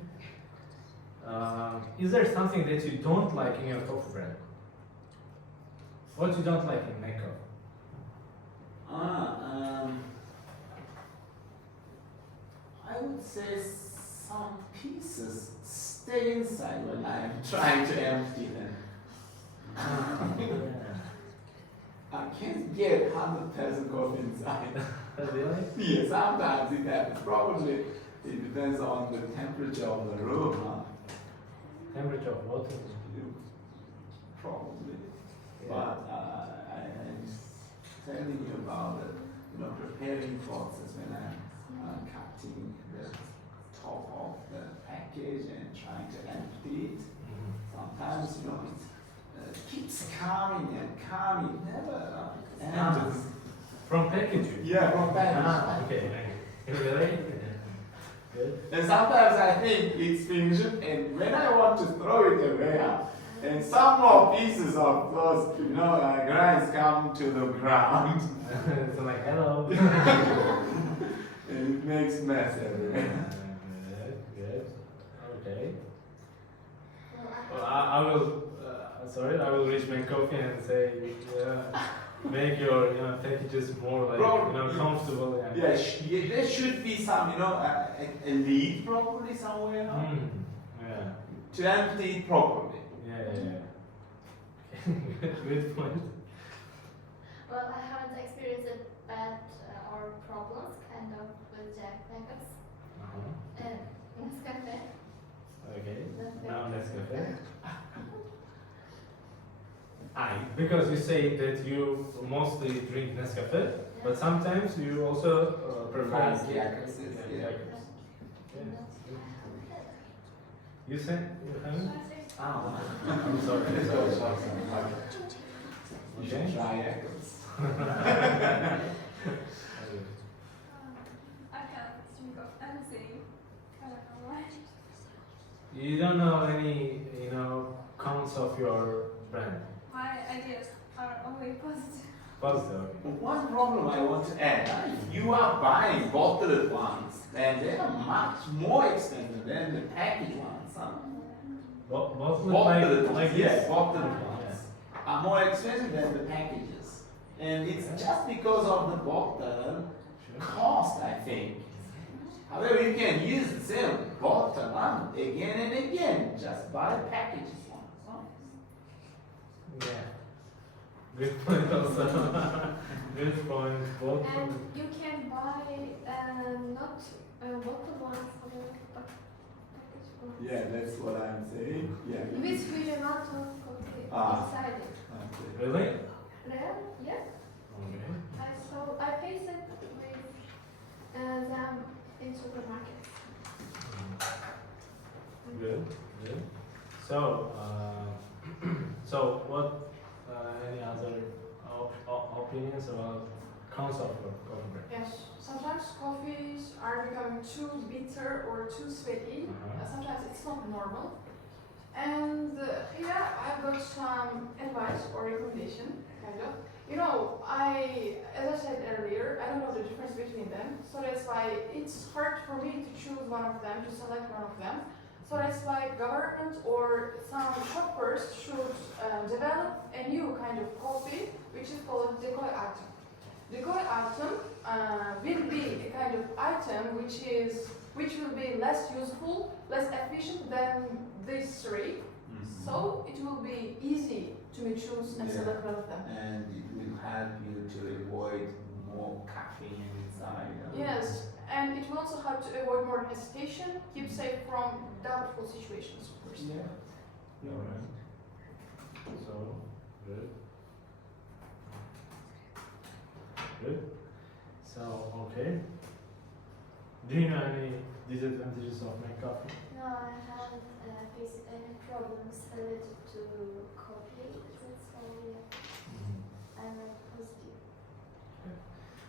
Is there something that you don't like in your coffee brand? What you don't like in makeup? I would say some pieces stay inside when I'm trying to empty them. I can't get 100% coffee inside. Really? Yeah, sometimes it happens. Probably it depends on the temperature of the room. Huh? Temperature of water? Probably. Yeah. But I'm telling you about the preparing process when I'm cutting the top of the package and trying to empty it. Sometimes it keeps coming and coming, never ends. From packaging? Yeah, from packaging. Ah, okay. Really? Good. And sometimes I think it's finished, and when I want to throw it away, and some more pieces of those, grinds come to the ground. So like, hello. And it makes mess everywhere. Good. Okay. Well, I will. Sorry, I will reach my coffee and say, make your packages more like comfortable. And Yeah, there should be some, a lead probably somewhere yeah. to empty it properly. Yeah. Good point. Well, I haven't experienced a bad or problems kind of with Jack backups. Nescafe. Okay. Now Nescafe. Because you say that you mostly drink Nescafe, but sometimes you also prefer Jacks. You said you haven't? Oh, I'm sorry. you should try Eccles. I can't think of anything. I don't know why. You don't know any, counts of your brand. My ideas are only positive. Positive. One problem I want to add, if you are buying bottled ones, then they are much more expensive than the packaged ones. Huh? Bottled Bottled like ones, this? bottled ones are more expensive than the packages. And it's just because of the bottle cost, I think. However, you can use the same bottle one again and again, just buy packages ones. Huh? Yeah. Good point also. Good point. Both. And you can buy not bottle ones, but package ones. Yeah, that's what I'm saying. Yeah. With huge amount of coffee inside it. Okay. Really? Real? Yeah. Okay. I faced it with them in supermarkets. Good. So, what? Any other opinions about cons of coffee brand? Yes, sometimes coffees are becoming too bitter or too sweaty. Sometimes it's not normal. And here I've got some advice or recommendation, kind of. As I said earlier, I don't know the difference between them, so that's why it's hard for me to choose one of them, to select one of them. So that's why government or some shoppers should develop a new kind of coffee, which is called decoy item. Decoy item will be a kind of item which will be less useful, less efficient than these three. So it will be easy to choose and select one of them. And it will help you to avoid more caffeine inside. Yes, and it will also help to avoid more hesitation, keep safe from doubtful situations, of course. Yeah. All right. So, good. Good. So, okay. Do you know any disadvantages of make coffee? No, I haven't faced any problems related to coffee. So yeah, I'm positive.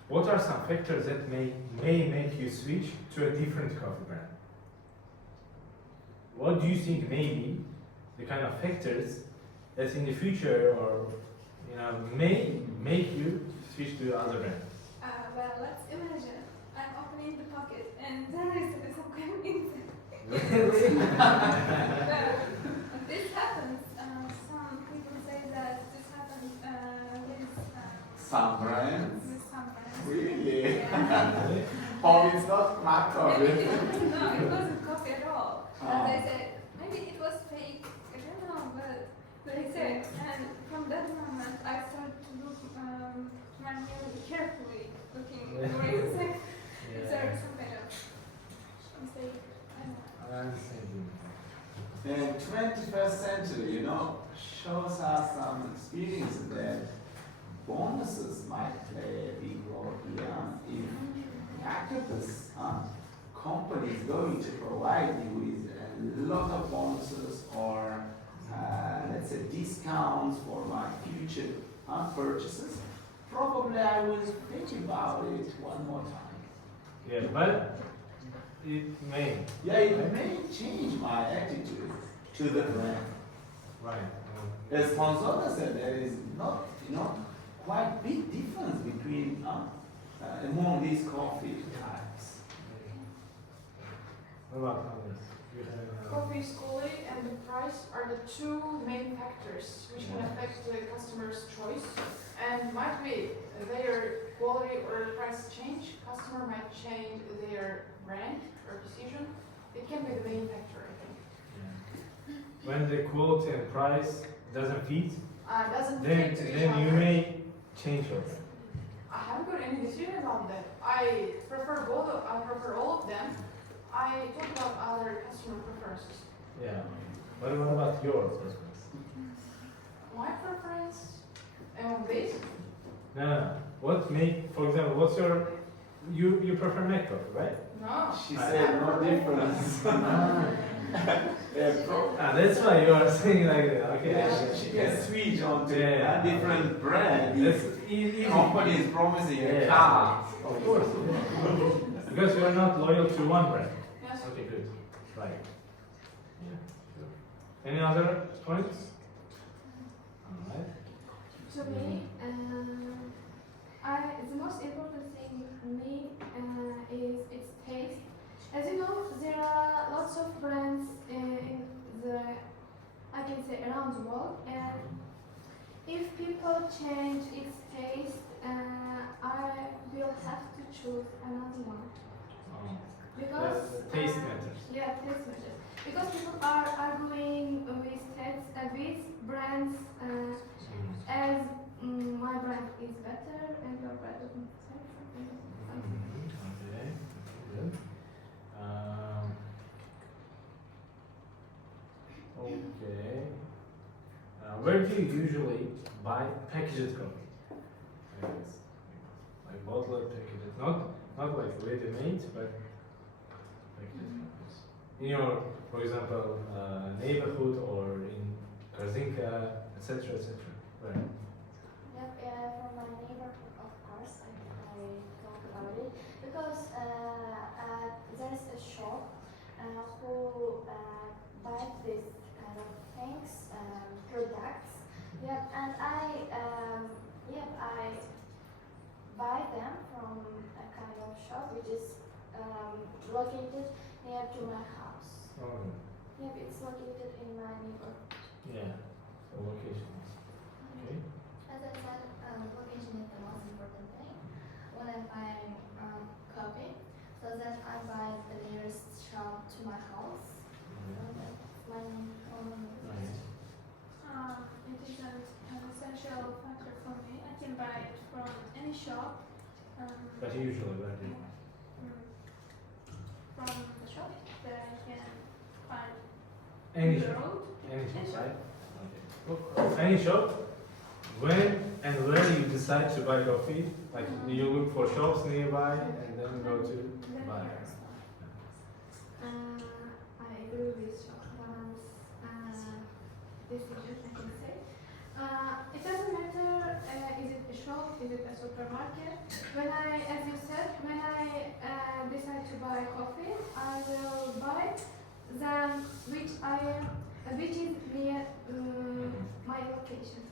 What are some factors that may make you switch to a different coffee brand? What do you think may be the kind of factors that in the future or may make you switch to other brand? Well, let's imagine I'm opening the pocket and there is some kind of insect. Really? This happens. Some people say that this happens with Some brands? with some brands. Really? Yeah. Oh, it's not black coffee. No, it wasn't coffee at all. Oh. They said maybe it was fake. I don't know, but they said. And from that moment, I started to look my meal carefully, looking for insects. Is there some kind of mistake? I don't know. I'm thinking. The 21st century, shows us some experience that bonuses might play a big role here. If Octopus company is going to provide you with a lot of bonuses or let's say discounts for my future purchases, probably I will think about it one more time. Yeah, but it may. Yeah, it may change my attitude to the brand. Right. As Fonzola said, there is not, quite big difference between among these coffee types. What about others? You have, Coffee's quality and the price are the two main factors which can affect the customer's choice. And might be their quality or price change, customer might change their brand or decision. It can be the main factor, I think. yeah. When the quality and price doesn't fit, Doesn't then fit to each then you other. may change it. I haven't got any decision about that. I prefer all of them. I talk about other customer preferences. Yeah. What about yours? Husband? My preference among these, No. What make, for example, what's your, you prefer Mac coffee, right? no. She I said no prefer- difference. That's why you are saying like that. Okay. Yeah, she can switch on to Yeah. a different brand. That's easy. Company is promising a Yeah. car. Of course. Yeah. Because you are not loyal to one brand. Yes. Okay, good. Right. Yeah. Sure. Any other points? All right. To me, the most important thing for me is its taste. As you know, there are lots of brands in the, I can say, around the world, and if people change its taste, I will have to choose another one. Oh. Because Taste matters. Yeah, taste matters. Because people are arguing with brands as my brand is better and your brand is better. Okay. Good. Okay. Where do you usually buy packaged coffee? Like bottled packaged, not like ready-made, but packaged coffees. In your, for example, neighborhood or in Karzinka, etc., etc. Right. Yep, from my neighborhood, of course, I talk about it because there is a shop who buy this kind of things, products. Yep, and I buy them from a kind of shop which is located near to my house. Oh, Yep, it's located in my neighborhood. Yeah. So location. Okay. As I said, location is the most important thing when I find coffee, so that I buy the nearest shop to my house. So that's my only Nice. It isn't an essential factor for me. I can buy it from any shop. But usually, where do you? From the shop that I can find Any on the shop. road. Any shop, right? Okay. Any shop. When and where you decide to buy coffee, like you look for shops nearby and then go to buy. I agree with Shokran's decision, I can say. It doesn't matter, is it a shop, is it a supermarket? When I, as you said, when I decide to buy coffee, I will buy the which is near my location.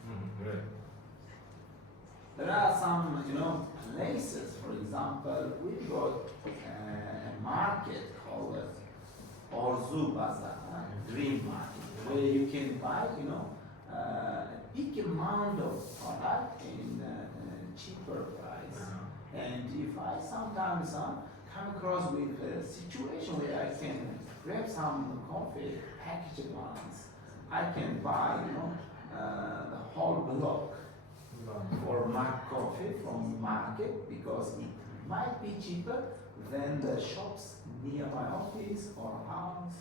Good. There are some, places, for example, we've got a market called Orzu Bazaar, Dream Market, where you can buy, a big amount of product in a cheaper price. And if I sometimes come across with a situation where I can grab some coffee, packaged ones, I can buy, the whole block for my coffee from market because it might be cheaper than the shops near my office or house.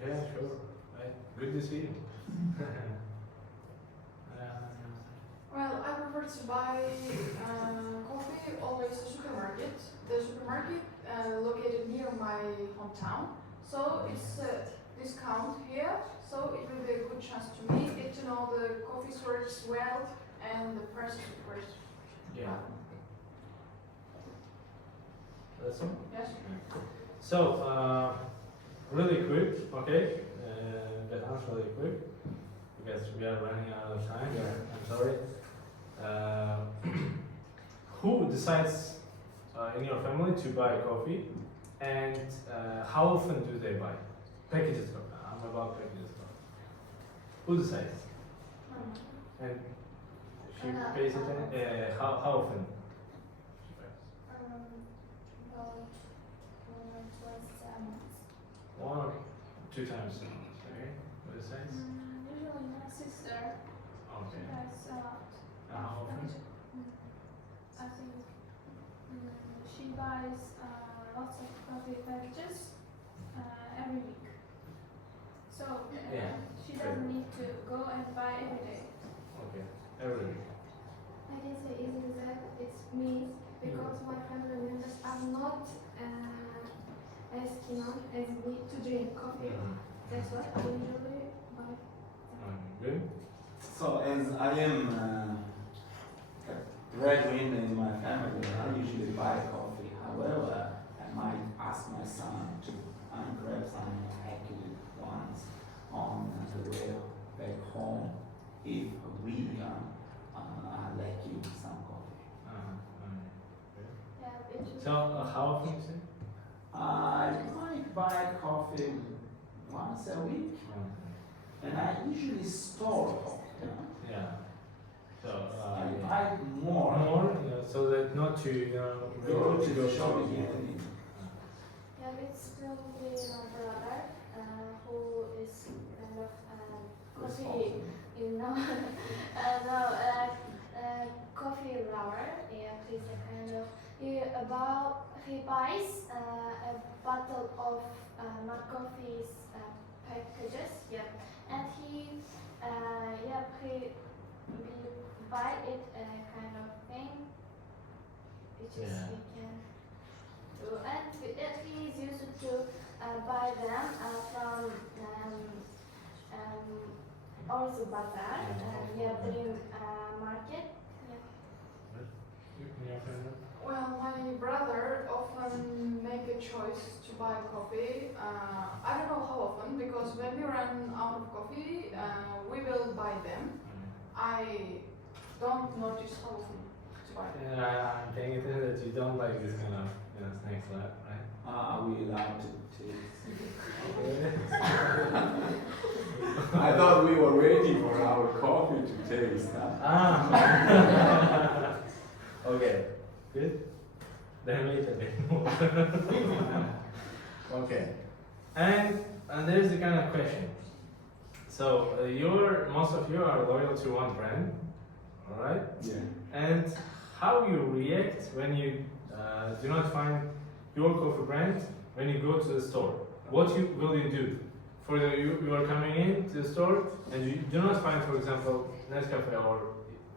Yeah, sure. Right. Good decision. Well, I prefer to buy coffee always at supermarket. The supermarket located near my hometown, so it's a discount here. So it will be a good chance to me get to know the coffee stores well and the prices, of course. Yeah. That's all. Yes. So, really quick, okay? That was really quick because we are running out of time. I'm sorry. Who decides in your family to buy coffee, and how often do they buy packages of coffee? I'm about packages of coffee. Who decides? And she pays it. How often? She buys? About twice a month. 1 or 2 times a month. Okay. What decides? Usually my sister Okay. buys a lot. How often? I think she buys lots of coffee packages every week. So Yeah. she doesn't need to go and buy every day. Okay. Every week. I can say easily that it's me because my family members are not as keen on as me to drink coffee. That's what I usually buy. Good. So as I am a breadwinner in my family, I usually buy coffee. However, I might ask my son to grab some packaged ones on the way back home if we are lacking some coffee. Yeah, it's So, how often is it? I might buy coffee once a week, and I usually store coffee. Yeah. So, I buy more. more, so that not to, Go to the shop again. Yeah, it's probably my brother who is kind of coffee, coffee lover. Yeah, he's a kind of he buys a bottle of not coffee's packages. Yeah, and he buy it kind of thing, which is Yeah. we can do, and he is used to buy them from also bazaar, during market. In your family? Well, my brother often make a choice to buy coffee. I don't know how often because when we run out of coffee, we will buy them. I don't notice how often to buy them. I'm thinking that you don't like this kind of snacks, right? Are we allowed to taste? Okay. coffee to taste. Huh? Ah. Okay. Good. Then wait a bit more. Okay. And there's the kind of question. So most of you are loyal to one brand, all right? Yeah. And how you react when you do not find your coffee brand when you go to the store? What will you do? For you are coming in to the store and you do not find, for example, Nescafe or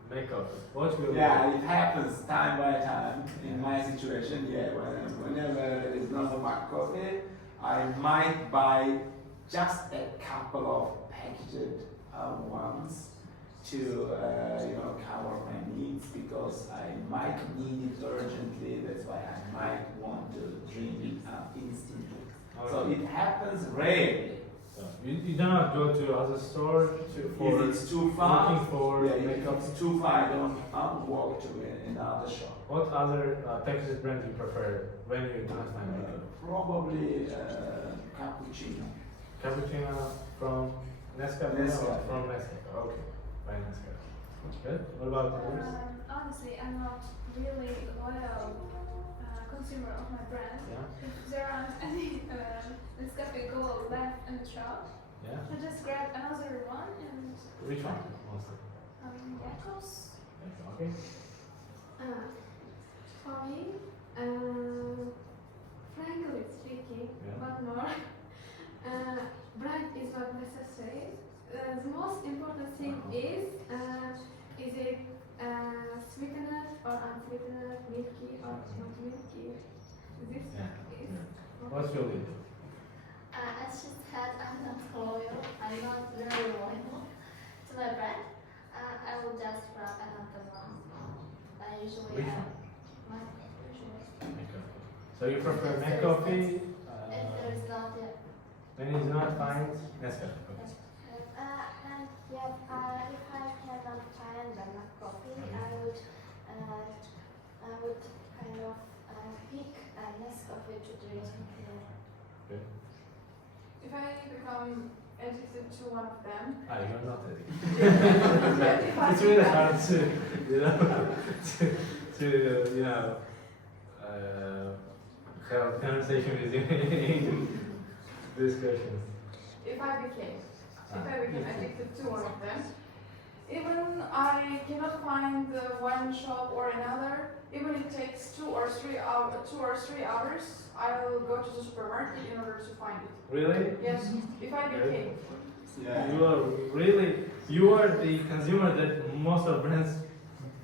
makeup. What will you Yeah, it happens time by time in my situation. Yeah, whenever there is no black coffee, I might buy just a couple of packaged ones to cover my needs because I might need it urgently. That's why I might want to drink it instantly. Okay. So it happens rarely. So you do not go to other store for If it's too far, looking for if makeup. it's too far, I don't walk to another shop. What other packaged brand do you prefer when you do not find makeup? Probably cappuccino. Cappuccino from Nescafe or Nescafe. from Nescafe? Okay, by Nescafe. Good. What about others? Honestly, I'm not really loyal consumer of my brand. Yeah. If there aren't any Nescafe Gold left in the shop, Yeah. I just grab another one and Which one mostly? Yakos. Okay. For me, frankly speaking, Yeah. but more, brand is not necessary. The most important thing is it sweetened or unsweetened, milky or not milky? This Yeah. is. What will you do? As she said, I'm not loyal. I'm not very loyal to my brand. I will just grab another one. I usually Which have one? my usual. Makeup. So you prefer Nescafe If there is not yet. when you do not find Nescafe? Okay. And yeah, if I cannot find the coffee, I would kind of pick a Nescafe to drink. Good. If I become addicted to one of them, You're not ready. if I It's really become- hard to have a conversation with you in these questions. If I became addicted to one of them, even I cannot find one shop or another, even it takes 2 or 3 hours, I will go to the supermarket in order to find it. Really? Yes, if I became. Yeah. You are the consumer that most of brands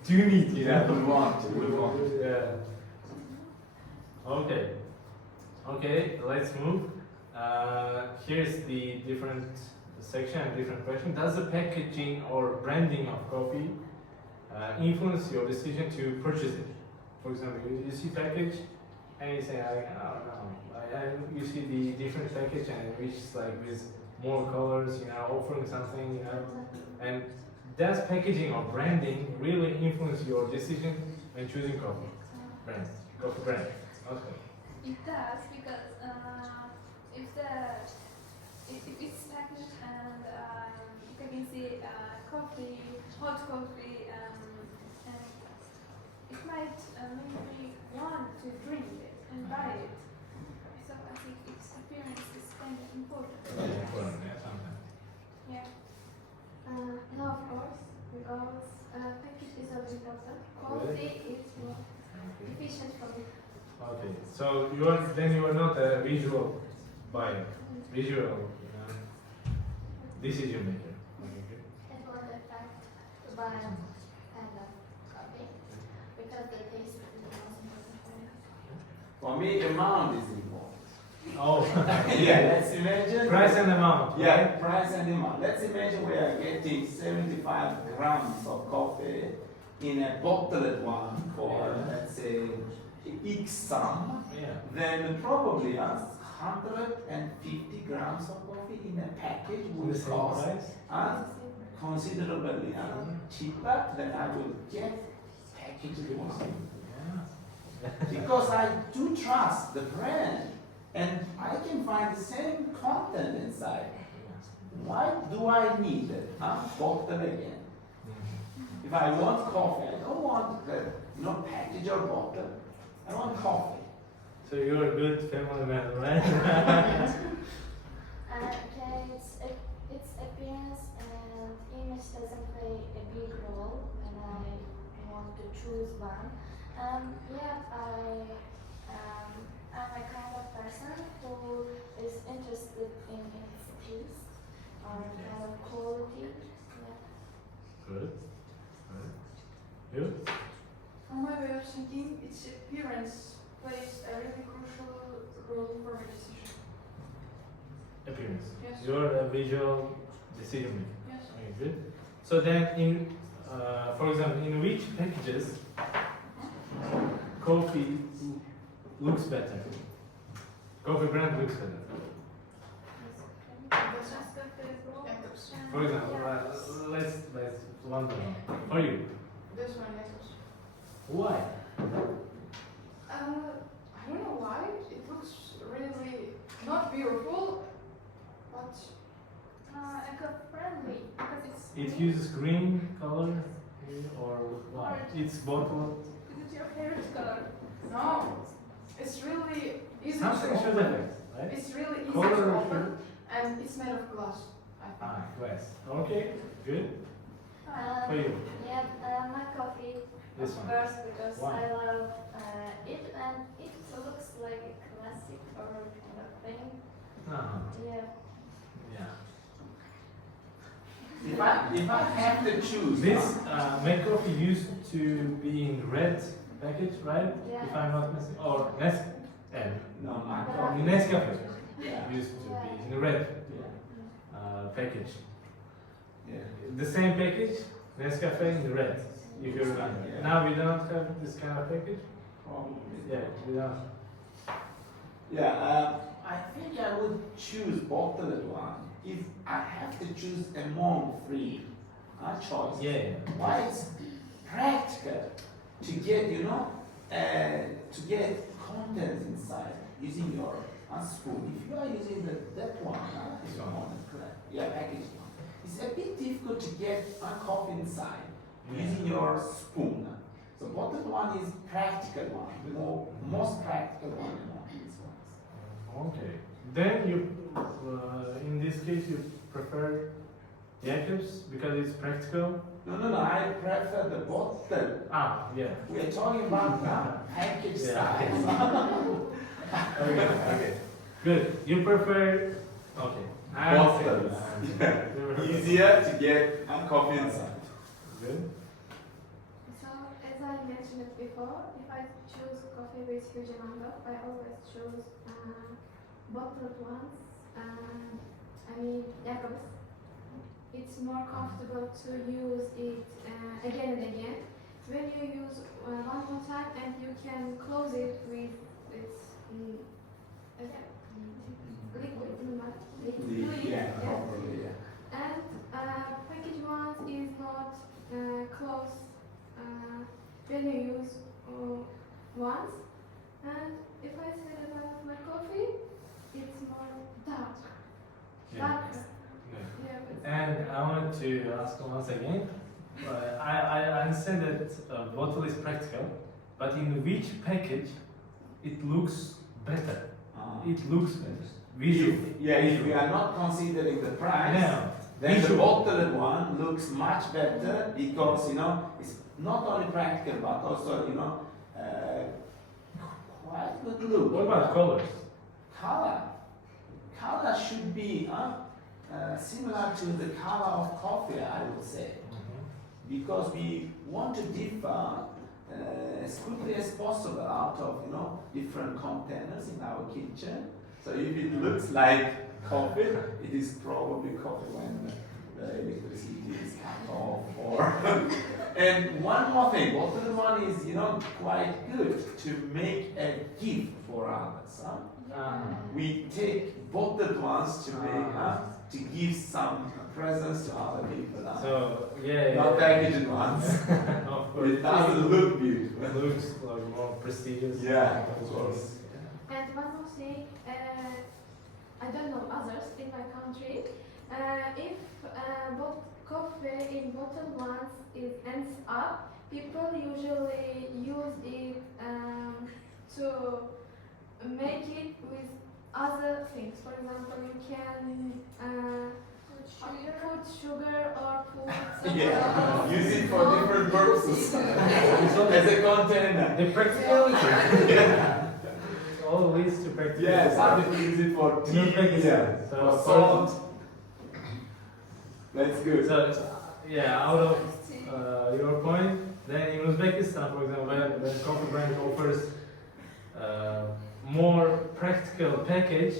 do need, you Yeah, know? we want to. Yeah. Okay, let's move. Here's the different section and different question. Does the packaging or branding of coffee influence your decision to purchase it? For example, you see package and you say, I don't know. And you see the different package and which is like with more colors, offering something, And does packaging or branding really influence your decision when choosing coffee brand? Coffee brand. Okay. It does because if it's packaged and you can see coffee, hot coffee, and it might make me want to drink it and buy it. So I think its appearance is kind of important. Yeah, important, yeah, sometimes. Yeah. No, of course, because package is also important. Quality is more efficient for me. Okay, so you are not a visual buyer, visual decision maker. Okay. It won't affect to buy kind of coffee because the taste is the most important for me. For me, amount is important. Oh, Yeah, let's imagine. price and amount. Yeah, right? price and demand. Let's imagine we are getting 75 grams of coffee in a bottled one for, let's say, X sum. Yeah. Then probably 150 grams of coffee in a package The would same cost price. considerably cheaper than I will get packaged one. Yeah. Because I do trust the brand and I can find the same content inside. Why do I need it? Bottle again. If I want coffee, I don't want the package or bottle. I want coffee. So you're a good family man, right? Okay, it's appearance and image doesn't play a big role when I want to choose one. I'm a kind of person who is interested in its taste or kind of quality. Yeah. Good. Good. You? From my way of thinking, its appearance plays a really crucial role for my decision. Appearance. Yes. You're a visual decision maker. Yes. Okay, good. So then, for example, in which packages coffee looks better? Coffee brand looks better. For example, let's one by one. For you, This one, yes. why? I don't know why. It looks really not beautiful, but eco-friendly because it's It uses green color or why? Orange. It's bottled. Is it your favorite color? no, it's really easy Something to should open. affect, right? It's really easy Color to should- open, and it's made of glass. I think. Ah, glass. Okay, good. For you, My coffee, this of one. course, because Why? I love it and it looks like a classic or kind of thing. Uh-huh. Yeah. Yeah. If I have to choose, This make coffee used to be in red package, right? Yeah. If I'm not missing, or no, my coffee. Nescafe Yeah. used to be in red Yeah. package. Yeah. The same package, Nescafe in red. If you remember. Yeah. Now we don't have this kind of package. Probably. Yeah, we don't. Yeah, I think I would choose bottled one if I have to choose among three choice. Yeah. Why it's practical to get, to get content inside using your spoon. If you are using that one, this one, package one, it's a bit difficult to get a coffee inside using your spoon. So bottled one is practical one, most practical one among these ones. Okay. Then you, in this case, you prefer Jacobs because it's practical. No, I prefer the bottle. Ah, yeah. We are talking about the package size. Okay. Good. You prefer. Okay. I understand. Bottles. I understand. Easier to get coffee inside. Good. So, as I mentioned it before, if I choose coffee with huge amount of, I always choose bottled ones. Jacobs. It's more comfortable to use it again and again. When you use one more time and you can close it with its liquid. Yeah, properly, yeah. And package one is not closed when you use once. And if I say about my coffee, it's more dark. Yeah. Darker. Yeah. Yeah, but And I wanted to ask once again. I understand that bottle is practical, but in which package it looks better? It looks better visually. If we are not considering the price, No. then the Visual. bottled one looks much better because it's not only practical but also quite good look. What about colors? Color should be similar to the color of coffee, I would say, because we want to differ as quickly as possible out of different containers in our kitchen. So if it looks like coffee, it is probably coffee when the electricity is cut off. And one more thing, bottled one is quite good to make a gift for others. We take bottled ones to make to give some presents to other people. So yeah. Not packaged ones. Of course. It doesn't look beautiful. It looks like more prestigious. Yeah, of course. and one more thing, I don't know others in my country. If coffee in bottled ones it ends up, people usually use it to make it with other things. For example, you can put sugar or put some Yeah, use it for different purposes. So As a container. the practicality. It all leads to practicality. Yeah, some people use it for tea. Yeah, So, for salt. That's good. So, yeah, out of your point, then in Uzbekistan, for example, when coffee brand offers more practical package,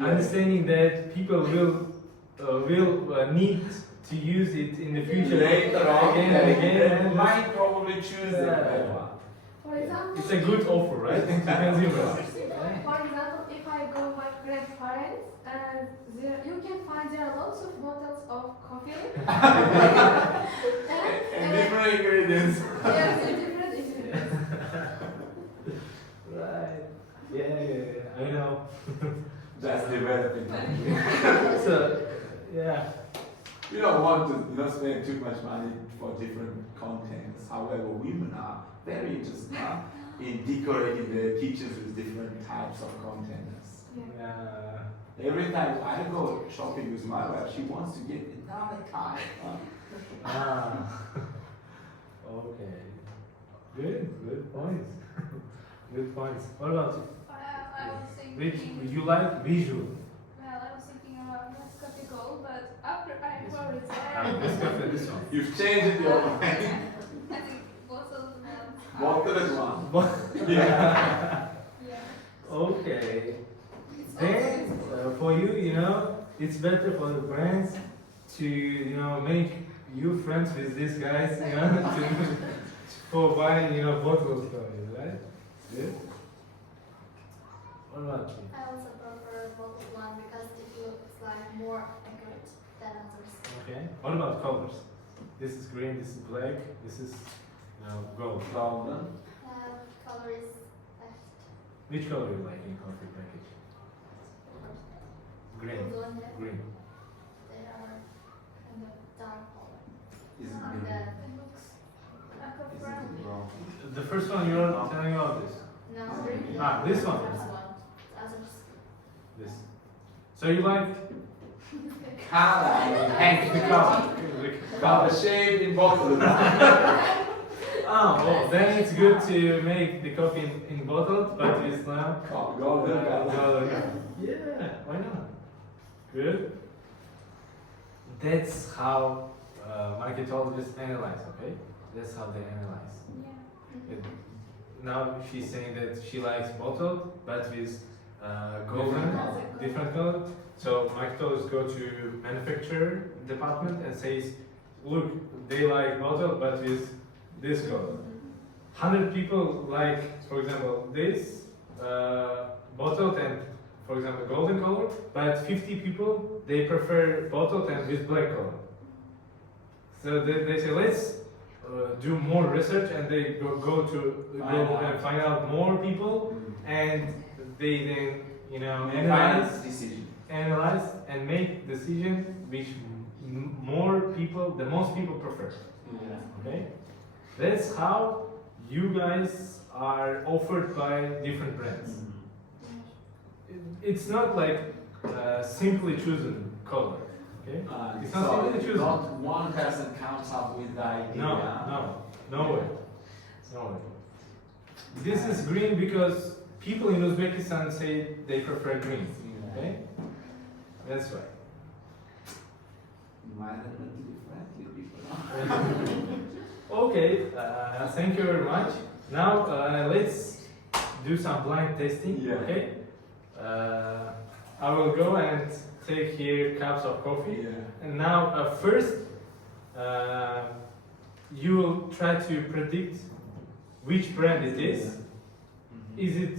understanding that people will need to use it in the future Later on, again and again. they might probably choose the better one. For example, It's a good offer, right? To consumers. for example, if I go with my grandparents, you can find there are lots of bottles of coffee. And different ingredients. Yes, different ingredients. Right. Yeah, I know. That's developing. So, yeah. You don't want to spend too much money for different contents. However, women are very interested in decorating their kitchens with different types of containers. Every time I go shopping with my wife, she wants to get another type. Okay. Good points. Good points. What about you? I was Which thinking. you like visual? Well, I was thinking about Nescafe Gold, but after I This heard it, This cafe, this one. You've changed your mind. I think bottled one. Bottled one. Yeah. Yeah. Okay. It's Then for you, it's better for the brands to make you friends with these guys, for buying bottles for you, right? Good. What about you? I also prefer bottled one because it looks like more accurate than others. Okay. What about colors? This is green. This is black. This is gold. Golden. Color is left. Which color you like in coffee package? Green. Blue and red. Green. They are kind of dark color. Is it Not green? that. It looks like a Is brown. it brown? The first one you're telling about this. No. Ah, this one. This one. The others. This. So you like Color. the Pink. color. Color shade in bottle. Well, then it's good to make the coffee in bottles, but it's now Golden color. color. Yeah, why not? Good. That's how marketologists analyze, okay? That's how they analyze. Yeah. It- now she's saying that she likes bottled, but with golden, different color. So marketologists go to manufacturer department and says, look, they like bottled, but with this color. 100 people like, for example, this bottled and, for example, golden color, but 50 people, they prefer bottled and with black color. So they say, let's do more research, and they go and find out more people, and they then, analyze and make decision which the most people prefer. Okay? That's how you guys are offered by different brands. It's not like simply chosen color. Okay? It's not So simply chosen. not one person comes up with the idea. No way. This is green because people in Uzbekistan say they prefer green. Okay? That's right. Environmentally friendly people. Okay, thank you very much. Now let's do some blind testing. Yeah. Okay. I will go and take here cups of coffee. Yeah. And now first, you will try to predict which brand it is. Is it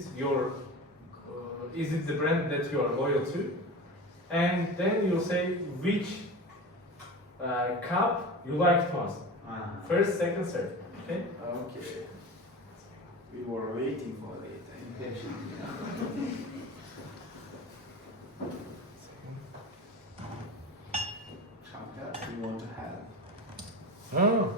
is it the brand that you are loyal to? And then you'll say which cup you like most. First, second, third. Okay? Okay. We were waiting for it impatiently. Chanka, you want to have? Oh,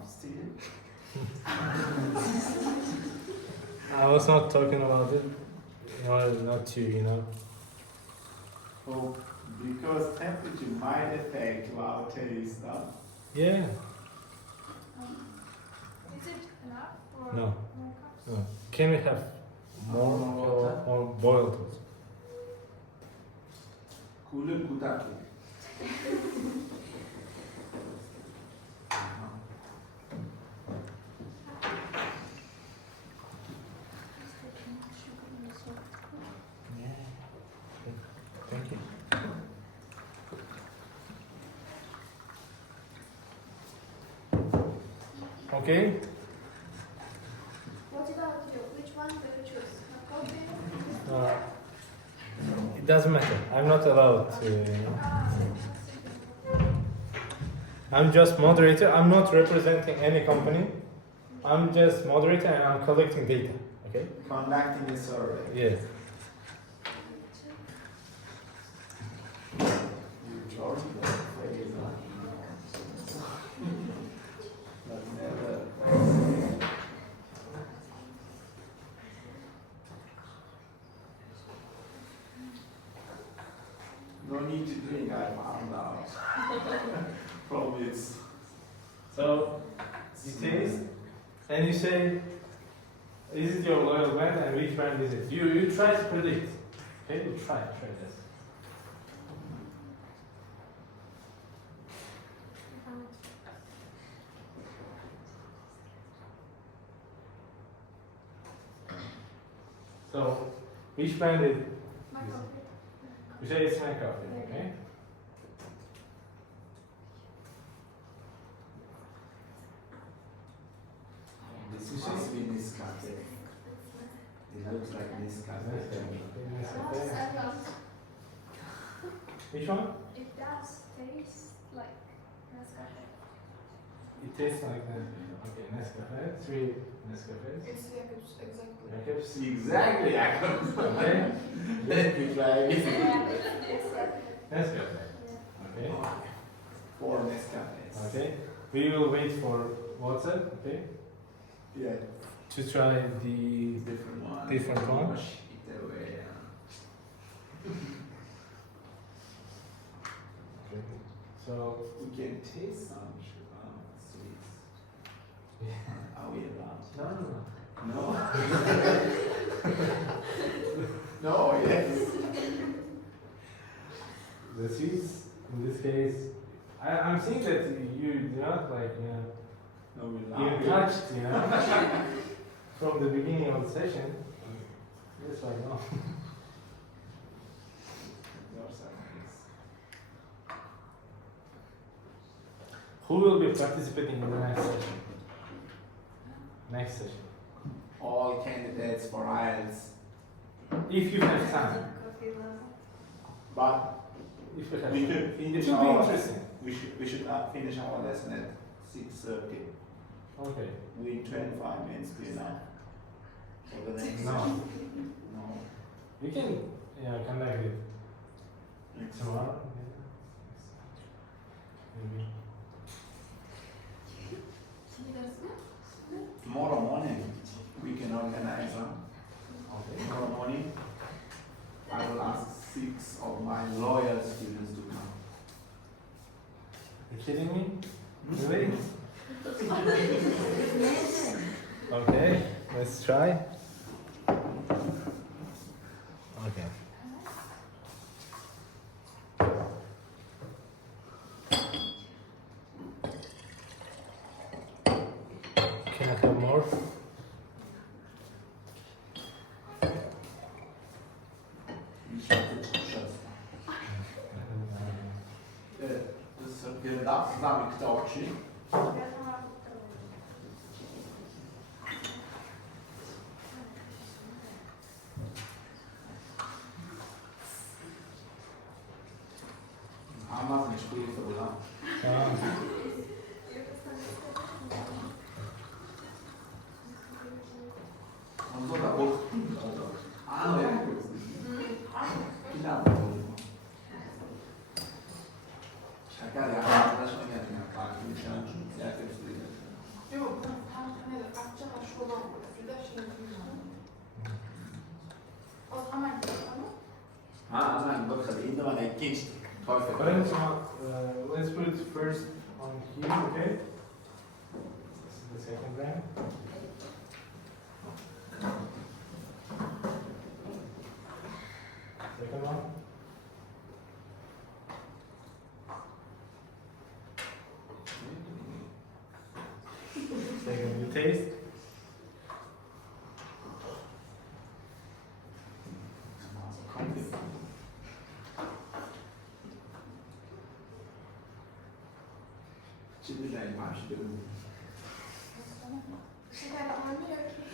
enough still. I was not talking about it. Not you, you know. Oh, because temperature might affect our taste, huh? Yeah. Is it enough for No. more cups? No. Can we have more More or boiled also? Cooler kutaki. Thank you. Okay. What about you? Which one do you choose? Coffee? It doesn't matter. I'm not allowed to. I'm just moderator. I'm not representing any company. I'm just moderator and I'm collecting data. Okay? Conducting a survey. Yes. George, but never. No need to drink, I found out. From its. So you taste and you say, is it your loyal brand and which brand is it? You try to predict. Okay? You try this. So which brand is it? My coffee. You say it's my coffee, okay? This must be Nescafe. It looks like Nescafe. Which one? It does taste like Nescafe. It tastes like Nescafe. Okay, Nescafe. 3 Nescafes. It's Jacob's, exactly. Jacobs. Exactly, I can. Okay. Let me try it. Nescafe. Okay. 4 Nescafes. Okay. We will wait for WhatsApp. Okay. Yeah. To try the Different one. Different one? Wash it away. Okay. So We can taste some sweets. yeah. Are we allowed? No. No? No, yes. The sweets in this case, I'm seeing that you do not like No, we're even touched, from the beginning of the session. Yes, I know. Who will be participating in the next session? Next session. All candidates for IELTS. If you have time. But If you have we time. could finish It will be our interesting. we should finish our lesson at 6:30. Okay. We 25 minutes be enough for the next No. session. No. We can conduct it tomorrow. Maybe. Tomorrow morning we can organize them. Okay. Tomorrow morning I will ask 6 of my loyal students to come. You kidding me? Really? Okay, let's try. Okay. Can I have more? Vielen Dank, zamyknąć. Amazon szkół to była. On to da bok. Ale China. Şaka ya. Arkadaşlar geldi ya. Farklı bir şey. Yakın sürede. van egy kicsit. Perfect. Let's put it first on here, okay? This is the second brand. Second one. Second, you taste. Şimdi de maaşı dönüyor. Sigara almıyor ki.